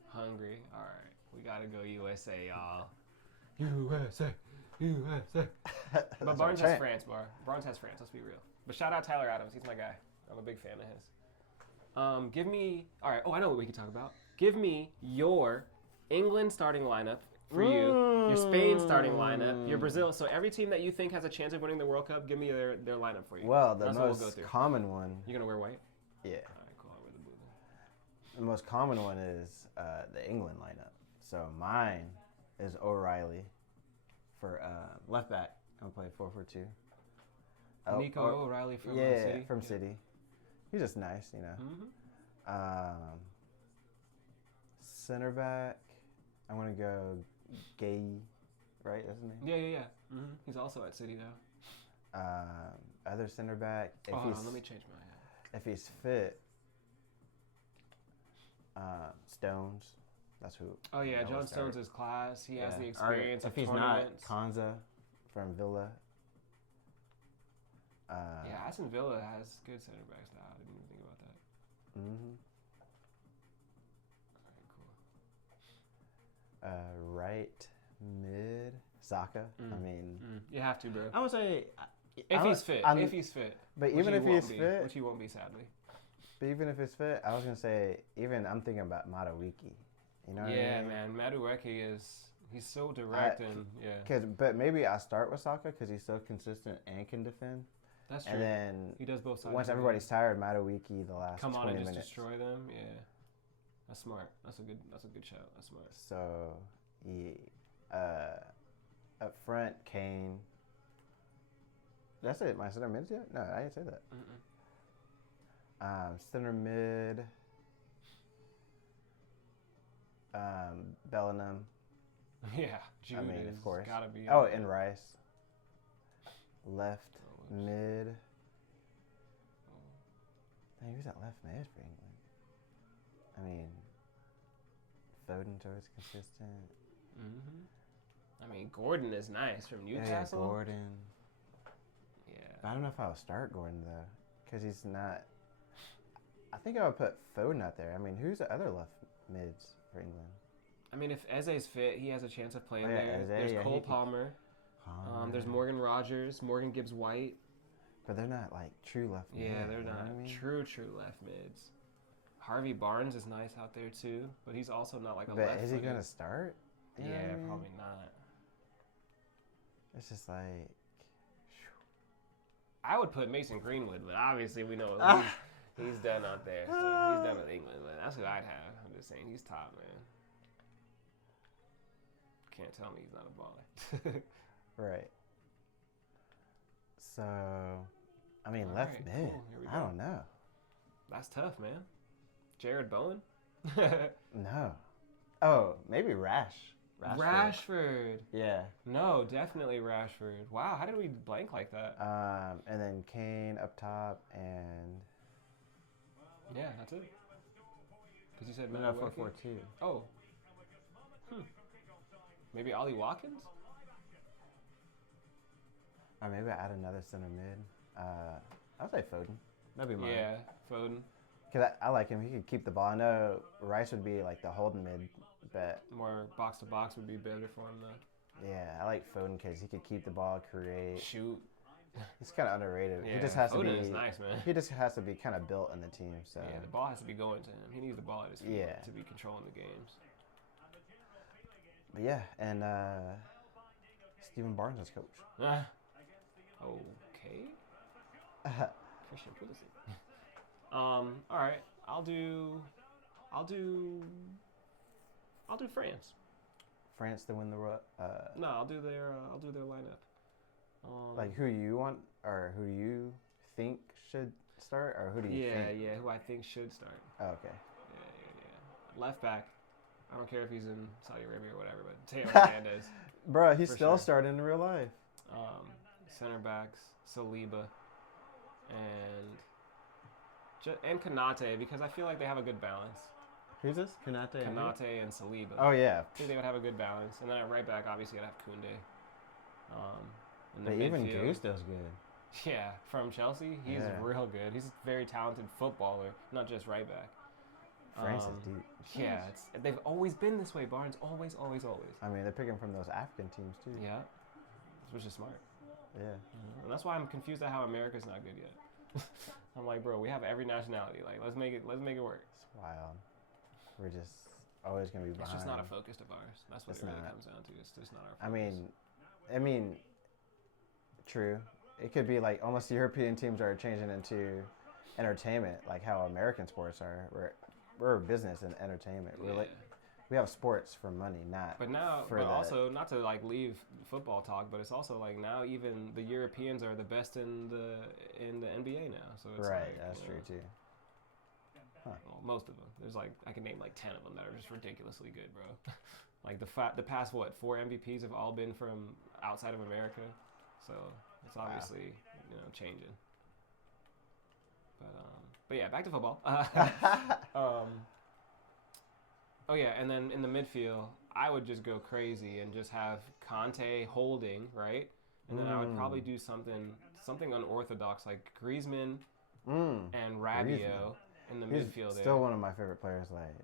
Hungary. All right. We got to go USA, y'all. USA. But Barnes has France, Barnes has France. Let's be real. But shout out Tyler Adams. He's my guy. I'm a big fan of his. Give me... All right. Oh, I know what we can talk about. Give me your England starting lineup for you, your Spain starting lineup, your Brazil. So every team that you think has a chance of winning the World Cup, give me their lineup for you. Well, the That's what most we'll go through. common one. You gonna wear white? Yeah. All right, cool. I'll wear the blue then. The most common one is the England lineup. So mine is O'Reilly for left back. I'm gonna play 4-4-2. Nico O'Reilly from City. From City. He's just nice, you know. Mm-hmm. Center back, I'm gonna go Gay, right? That's his name. Yeah. Mm-hmm. He's also at City now. Other center back. Hold on, let me change my. If he's fit, Stones. That's who. Oh yeah, John Stones is class. He has the Or experience of if he's tournaments. not, Konza from Villa. Yeah, Aston Villa has good center backs now. I didn't even think about that. Mm-hmm. All right, cool. Right mid, Saka. I mean, you have to, bro. I would say If he's fit. If he's fit. But even if he's fit, which he won't be, sadly. But even if he's fit, I was gonna say I'm thinking about Madueke. You know what I mean? Man, Madueke he's so direct and yeah. But maybe I start with Saka because he's so consistent and can defend. That's true. And then he does both sides. Once everybody's tired, Madueke the last 20 minutes. Come on and just destroy them. Yeah, that's smart. That's a good shout. That's smart. So up front, Kane. That's it. My center mids yet? No, I didn't say that. Center mid. Bellingham. Yeah, Jude I mean, of course. Gotta be. Oh, and Rice. Left mid. Hey, who's that left mid for England? I mean, Foden's always consistent. I mean, Gordon is nice from Newcastle. Yeah, Gordon. Yeah. But I don't know if I would start Gordon though, because he's not. I think I would put Foden out there. I mean, who's the other left mids for England? I mean, if Eze's fit, he has a chance of playing yeah, there. Eze, There's Cole Palmer. There's Morgan Rogers, Morgan Gibbs-White. But they're not like true left mids. Yeah, they're not true left mids. Harvey Barnes is nice out there too, but he's also not like a left. But is he gonna start? You know what I mean? Probably not. It's just like. I would put Mason Greenwood, but obviously we know he's done out there. So he's done with England. But that's who I'd have. I'm just saying he's top, man. Can't tell me he's not a baller. Right. So, I mean, left mid. Cool. Here we go. I don't know. That's tough, man. Jared Bowen? No. Oh, maybe Rashford. Yeah. No, definitely Rashford. Wow, how did we blank like that? And then Kane up top and. Yeah, that's it. Because you said No, 4-4-2. Oh. Maybe Ollie Watkins? Or maybe I add another center mid. I'll say Foden. That'd be mine. Yeah, Foden. Because I like him. He could keep the ball. I know Rice would be like the holding mid, but. More box to box would be better for him, though. Yeah, I like Foden because he could keep the ball, create. Shoot. He's kind of underrated. Yeah, He just has Foden to be. is nice, man. He just has to be kind of built in the team. So. Yeah, the ball has to be going to him. He needs the ball at his feet to be controlling the games. But yeah, and Stephen Barnes is coach. Okay. Christian Pulisic. All right. I'll do I'll do France. France to win the No, I'll do their lineup. like who you want or who you think should start or who do you think? Yeah, who I think should start. Oh, okay. Yeah. Left back. I don't care if he's in Saudi Arabia or whatever, but Teo Hernandez. Bro, he's still starting in real life. Center backs, Saliba, and Konate, because I feel like they have a good balance. Who's this? Konate and Saliba. Oh, yeah. I think they would have a good balance. And then at right back, obviously, I'd have Koundé. But even Gusto's good. Yeah, from Chelsea, he's real good. He's a very talented footballer, not just right back. France is deep. Yeah, they've always been this way, Barnes. Always, always, always. I mean, they're picking from those African teams, too. Yeah, which is smart. Yeah. And that's why I'm confused at how America's not good yet. I'm like, bro, we have every nationality. Like, let's make it work. It's wild. We're just always going to be behind. It's just not a focus of ours. That's what it really comes down to. It's just not our focus. I mean, true. It could be like almost European teams are changing into entertainment, like how American sports are. We're a business and entertainment. Yeah. We have sports for money, not. But now, also not to like leave football talk, but it's also like now even the Europeans are the best in the NBA now. So it's right, that's true too. Huh. Well, most of them. There's like I can name like 10 of them that are just ridiculously good, bro. Like the past 4 MVPs have all been from outside of America, so it's obviously changing. But yeah, back to football. Oh yeah, and then in the midfield, I would just go crazy and just have Conte holding, right? And then I would probably do something unorthodox like Griezmann and Rabiot in the midfield. Still one of my favorite players. Like,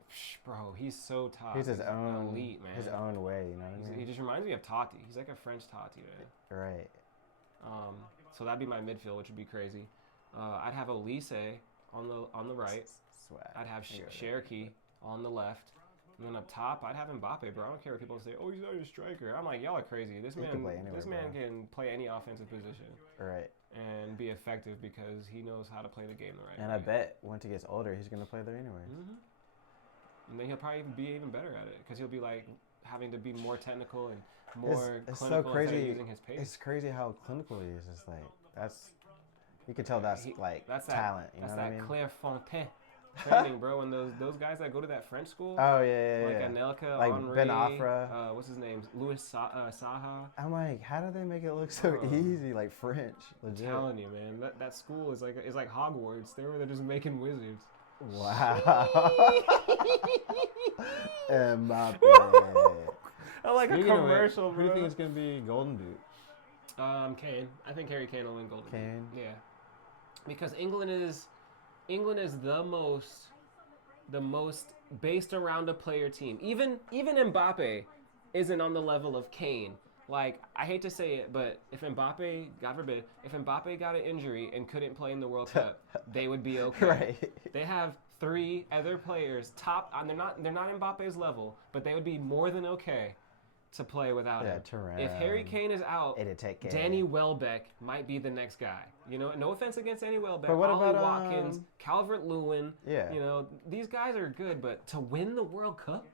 bro, he's so top. He's his own elite, man. His own way, you know what I mean? He just reminds me of Totti. He's like a French Totti, man. Right. So that'd be my midfield, which would be crazy. I'd have Olise on the right. Swag. I'd have Cherki on the left. And then up top, I'd have Mbappe, bro. I don't care what people say. Oh, he's not a striker. I'm like, y'all are crazy. This man can play any offensive position. Right. And be effective because he knows how to play the game the right way. And I bet once he gets older, he's gonna play there anyway. Mm-hmm. And then he'll probably be even better at it because he'll be like having to be more technical and more it's clinical so crazy. instead of using his pace. It's crazy how clinical he is. It's like you can tell that's talent. You know what I mean? That's that Clairefontaine training, bro. And those guys that go to that French school. Oh yeah. Like Anelka, like Henry, Ben Afra. What's his name? Louis Saha. I'm like, how do they make it look so easy? Like French, legit. I'm telling you, man. That school is like Hogwarts. They're just making wizards. Wow. Mbappe. I like a commercial, bro. Who do you think is gonna be Golden Boot? Kane. I think Harry Kane will win Golden Boot. Kane. Yeah. Because England is the most based around a player team. Even Mbappe isn't on the level of Kane. Like, I hate to say it, but if Mbappe, God forbid, if Mbappe got an injury and couldn't play in the World Cup, they would be okay. Right. They have 3 other players top, and they're not Mbappe's level, but they would be more than okay to play without him. Thuram. If Harry Kane is out, Danny Welbeck might be the next guy. You know, no offense against Danny Welbeck, but what Ollie about Watkins, Calvert-Lewin. Yeah. You know, these guys are good, but to win the World Cup,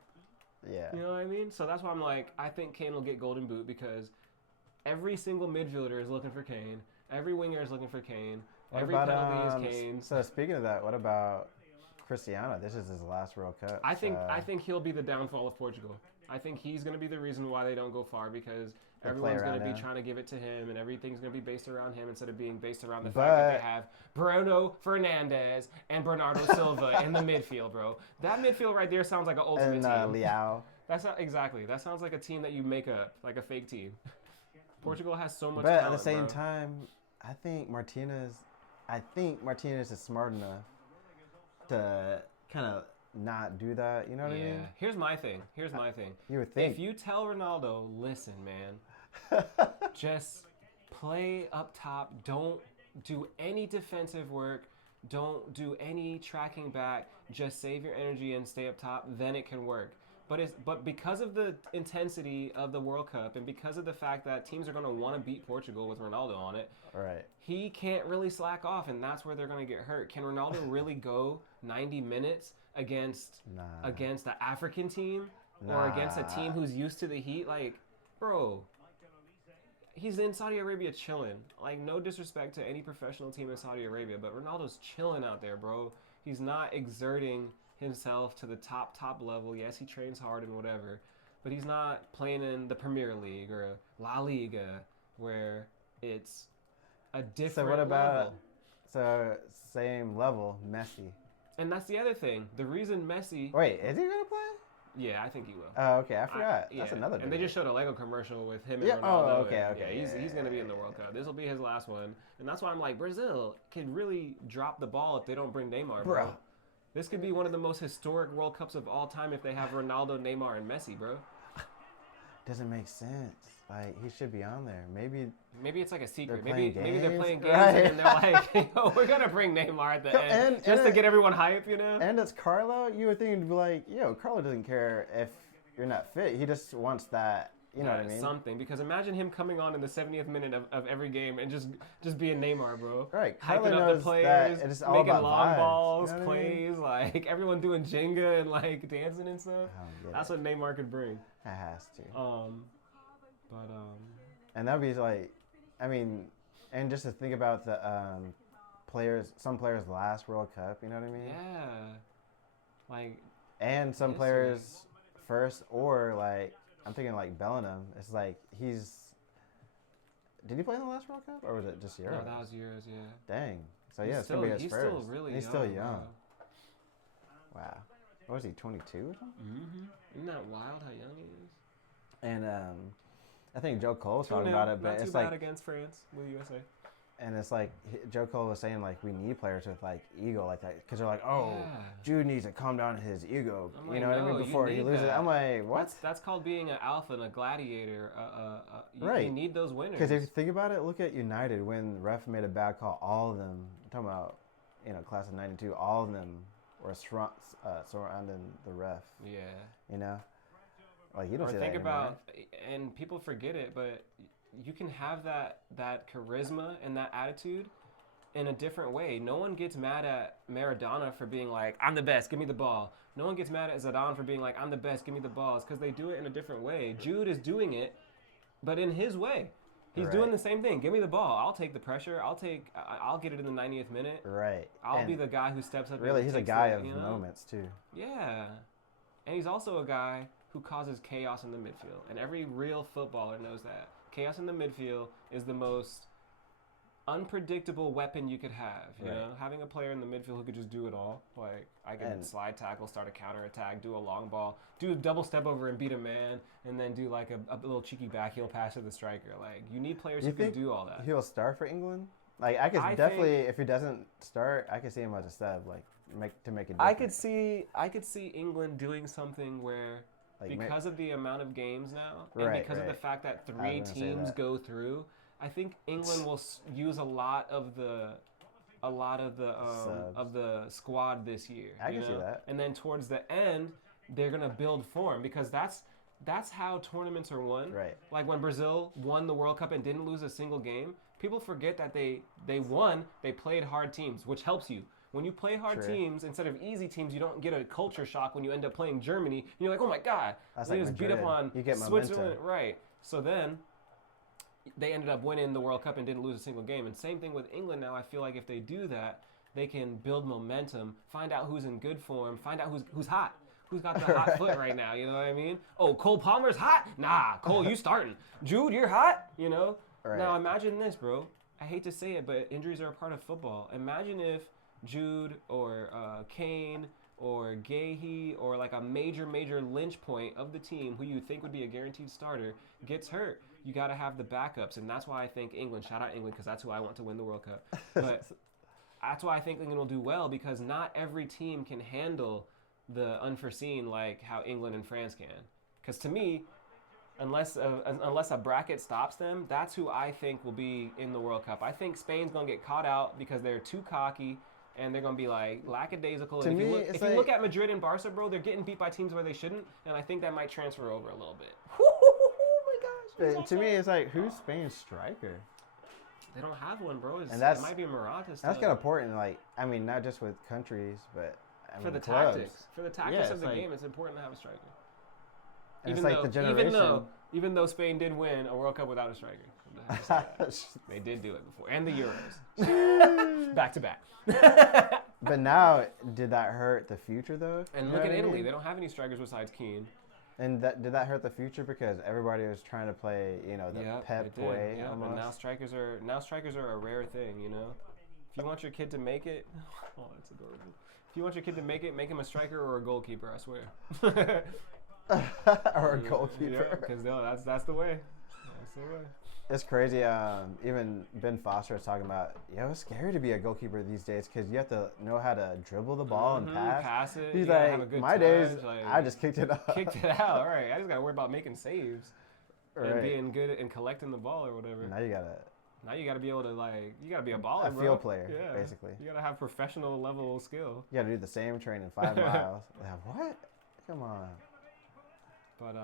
yeah. You know what I mean? So that's why I'm like, I think Kane will get Golden Boot because every single midfielder is looking for Kane. Every winger is looking for Kane. Every penalty is Kane. So speaking of that, what about Cristiano? This is his last World Cup. I think he'll be the downfall of Portugal. I think he's going to be the reason why they don't go far because everyone's going to be trying to give it to him and everything's going to be based around him instead of being based around the fact that they have Bruno Fernandes and Bernardo Silva in the midfield, bro. That midfield right there sounds like an ultimate team. And Leao. That's not exactly. That sounds like a team that you make up, like a fake team. Portugal has so much talent, talent, at the same bro. time, I think Martinez is smart enough to kind of not do that. You know what I mean? Here's my thing. You would think. If you tell Ronaldo, listen, man, just play up top. Don't do any defensive work. Don't do any tracking back. Just save your energy and stay up top. Then it can work. But because of the intensity of the World Cup and because of the fact that teams are going to want to beat Portugal with Ronaldo on it, right? He can't really slack off, and that's where they're going to get hurt. Can Ronaldo really go 90 minutes against the African team or against a team who's used to the heat. Like, bro, he's in Saudi Arabia chilling. Like, no disrespect to any professional team in Saudi Arabia, but Ronaldo's chilling out there, bro. He's not exerting himself to the top level. Yes, he trains hard and whatever, but he's not playing in the Premier League or La Liga where it's a different level. So same level, Messi. And that's the other thing. The reason Messi... Wait, is he going to play? Yeah, I think he will. Oh, okay. I forgot. That's another And they just showed a Lego commercial with him and Ronaldo. Oh, okay. Yeah, he's going to be in the World Cup. This will be his last one. And that's why I'm like, Brazil can really drop the ball if they don't bring Neymar, bro. This could be one of the most historic World Cups of all time if they have Ronaldo, Neymar, and Messi, bro. Doesn't make sense. Like, he should be on there. Maybe it's like a secret. They're maybe they're playing games right. and then they're like, yo, we're going to bring Neymar at the end just to get everyone hype, you know? And it's Carlo. You would think it'd be like, yo, Carlo doesn't care if you're not fit. He just wants that, you know what I mean? Something. Because imagine him coming on in the 70th minute of every game and just being Neymar, bro. Right. Carlo hyping up the players, that it's all making about long vibes, balls, you know plays, like everyone doing Jenga and like dancing and stuff. That's what Neymar could bring. It has to. And that'd be like, I mean, and just to think about the some players last World Cup, you know what I mean? Yeah. Like. And some players first, or like, I'm thinking like Bellingham. It's like did he play in the last World Cup, or was it just Euros? No, that was Euros, yeah. Dang. So yeah, it's going to be his first. Still really he's young, still young. Bro. Wow. What was he, 22 or something? Mm-hmm. Isn't that wild how young he is? And I think Joe Cole's talking about it, but not it's too like bad against France with USA. And it's like Joe Cole was saying, like, we need players with like ego like that, because they're like, oh, Jude needs to calm down his ego, you know what I mean, before he loses. I'm like, what? That's called being an alpha and a gladiator. Right. You need those winners. Because if you think about it, look at United when the ref made a bad call. All of them, I'm talking about, class of '92, all of them were surrounding the ref. Yeah. You know, like you don't see that think anymore. about, and people forget it, but you can have that charisma and that attitude in a different way. No one gets mad at Maradona for being like, I'm the best, give me the ball. No one gets mad at Zidane for being like, I'm the best, give me the ball. It's because they do it in a different way. Jude is doing it, but in his way. He's doing the same thing. Give me the ball. I'll take the pressure. I'll get it in the 90th minute. Right. I'll be the guy who steps up. Really, he's a guy of moments too. Yeah. And he's also a guy who causes chaos in the midfield. And every real footballer knows that. Chaos in the midfield is the most unpredictable weapon you could have. You know, having a player in the midfield who could just do it all. Like, I can slide tackle, start a counter attack, do a long ball, do a double step over and beat a man, and then do like a little cheeky backheel pass to the striker. Like, you need players who can do all that. He'll start for England? Like, I could definitely, if he doesn't start, I could see him as a sub, like, to make a difference. I could see England doing something where, like, because of the amount of games now, and because of the fact that 3 teams go through, I think England will use a lot of the squad this year. I can see that. And then towards the end, they're gonna build form, because that's how tournaments are won. Right. Like when Brazil won the World Cup and didn't lose a single game, people forget that they won. They played hard teams, which helps you. When you play hard teams instead of easy teams, you don't get a culture shock when you end up playing Germany. And you're like, oh my God, they just beat up on Switzerland. Right. So then they ended up winning the World Cup and didn't lose a single game. And same thing with England now. I feel like if they do that, they can build momentum, find out who's in good form, find out who's hot. Who's got the hot foot right now, you know what I mean? Oh, Cole Palmer's hot? Nah, Cole, you starting. Jude, you're hot, you know? Right. Now imagine this, bro. I hate to say it, but injuries are a part of football. Imagine if Jude or Kane or Gahey or like a major lynch point of the team who you think would be a guaranteed starter gets hurt. You got to have the backups, and that's why I think England, shout out England, because that's who I want to win the World Cup. But that's why I think England will do well, because not every team can handle the unforeseen like how England and France can. Because to me, unless a bracket stops them, that's who I think will be in the World Cup. I think Spain's going to get caught out because they're too cocky, and they're going to be like lackadaisical. And if you look at Madrid and Barca, bro, they're getting beat by teams where they shouldn't, and I think that might transfer over a little bit. To me, it's like, who's Spain's striker? They don't have one, bro. It might be Morata still. That's kind of important. Like, I mean, not just with countries, but for the tactics. For the tactics of the game, it's important to have a striker. And it's like the generation. Even though Spain did win a World Cup without a striker. They did do it before. And the Euros. Back to back. But now, did that hurt the future, though? And look at Italy. They don't have any strikers besides Keane. And did that hurt the future because everybody was trying to play, the Pep way almost? And now strikers are a rare thing, If you want your kid to make it, oh, that's adorable. If you want your kid to make it, make him a striker or a goalkeeper, I swear. Or a goalkeeper. Because that's the way. That's the way. It's crazy. Even Ben Foster was talking about, it's scary to be a goalkeeper these days because you have to know how to dribble the ball and pass it. He's like, my days, I just kicked it out. Kicked it out, all right. I just got to worry about making saves and being good and collecting the ball or whatever. Now you got to be able to, you got to be a baller, a field player, basically. You got to have professional level skill. You got to do the same training 5 miles. What? Come on. But,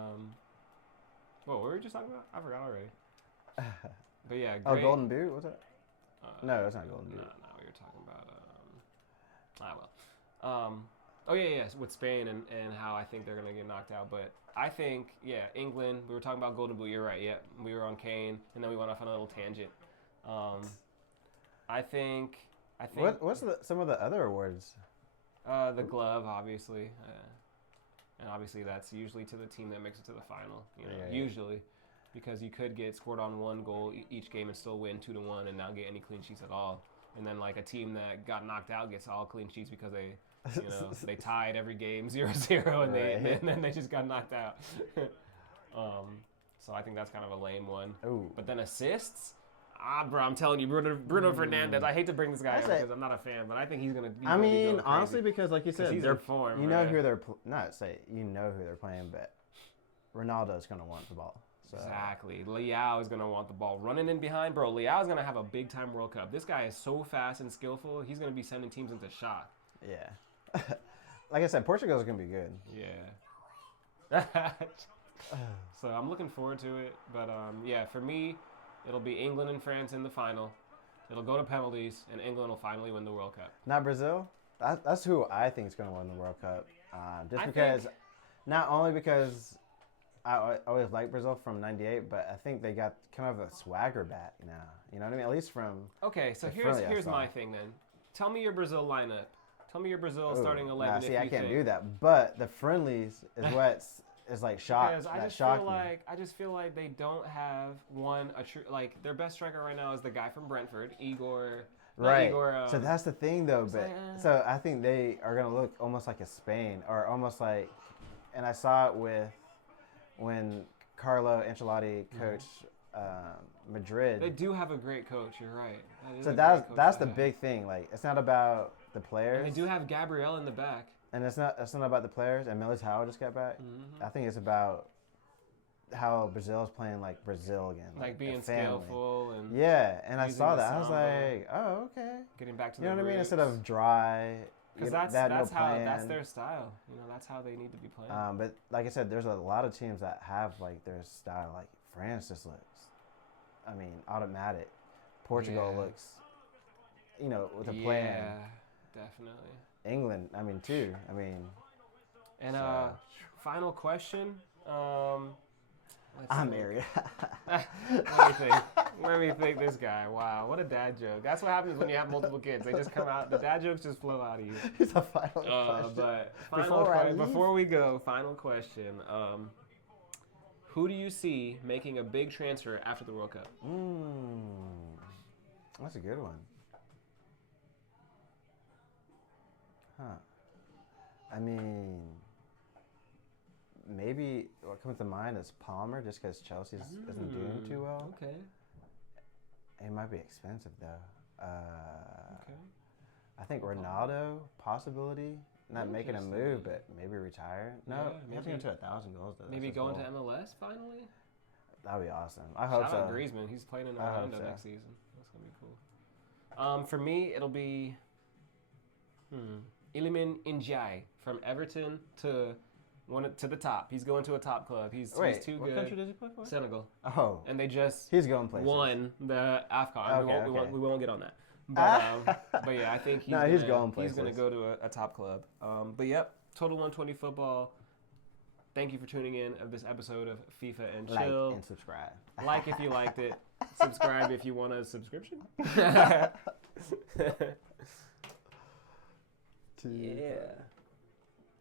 what were we just talking about? I forgot already. But yeah, great. Oh, Golden Boot? What's that? No, it's not Golden Boot. No, we were talking about, oh yeah, with Spain and how I think they're going to get knocked out. But I think, England, we were talking about Golden Boot, you're right, we were on Kane, and then we went off on a little tangent. I think. What's some of the other awards? The glove, obviously. And obviously that's usually to the team that makes it to the final, usually. Because you could get scored on 1 goal each game and still win 2-1 and not get any clean sheets at all. And then a team that got knocked out gets all clean sheets because they, they tied every game 0-0 and then they just got knocked out. So I think that's kind of a lame one. Ooh. But then assists, bro, I'm telling you, Bruno Fernandes. I hate to bring this guy up because I'm not a fan, but I think he's gonna. I mean, honestly, because like you said, he's in form. You know who they're you know who they're playing, but Ronaldo's gonna want the ball. So. Exactly. Leao is going to want the ball running in behind. Bro, Leao is going to have a big-time World Cup. This guy is so fast and skillful. He's going to be sending teams into shock. Yeah. Like I said, Portugal's going to be good. Yeah. So I'm looking forward to it. But, for me, it'll be England and France in the final. It'll go to penalties, and England will finally win the World Cup. Not Brazil? That's who I think is going to win the World Cup. Not only because I always liked Brazil from '98, but I think they got kind of a swagger back now. You know what I mean? At least from. Okay, so here's my thing then. Tell me your Brazil lineup. Tell me your Brazil starting 11. See, I can't do that. But the friendlies is what is like shock. Because I just feel like they don't have a true their best striker right now is the guy from Brentford, Igor. Right. So that's the thing though. But so I think they are gonna look almost like a Spain or almost like, and I saw it when Carlo Ancelotti coached Madrid. They do have a great coach. You're right. So that's the big thing. It's not about the players. And they do have Gabriel in the back. And it's not about the players. And Militao just got back. Mm-hmm. I think it's about how Brazil is playing like Brazil again. Being skillful and and I saw that. I was like, oh, okay. Getting back to the roots. What I mean? Instead of dry. Because that's their style. That's how they need to be playing. But like I said, there's a lot of teams that have their style. Like France just looks, automatic. Portugal looks, with a plan. Yeah, definitely. England, too. And final question. I'm married. Let me think this guy. Wow, what a dad joke. That's what happens when you have multiple kids. They just come out. The dad jokes just flow out of you. It's a final question. But before we go, final question. Who do you see making a big transfer after the World Cup? That's a good one. Maybe what comes to mind is Palmer, just because Chelsea isn't doing too well. Okay. It might be expensive though. Okay. I think Ronaldo, possibility, not making a move, but maybe retire. No, he has to get to 1,000 goals though. Maybe going to MLS finally. That'd be awesome. I hope so. Shout out Griezmann. He's playing in Orlando next season. That's gonna be cool. For me, it'll be Iliman Ndiaye from Everton to the top. He's going to a top club. He's too good. What country does he play for? Senegal. Oh. And they just he's going places. Won the F.I.F.A. We won't get on that. But yeah, I think he's going to go to a top club. But yep, Total 120 Football. Thank you for tuning in of this episode of FIFA and Like Chill. and subscribe. Like if you liked it. Subscribe if you want a subscription. Yeah.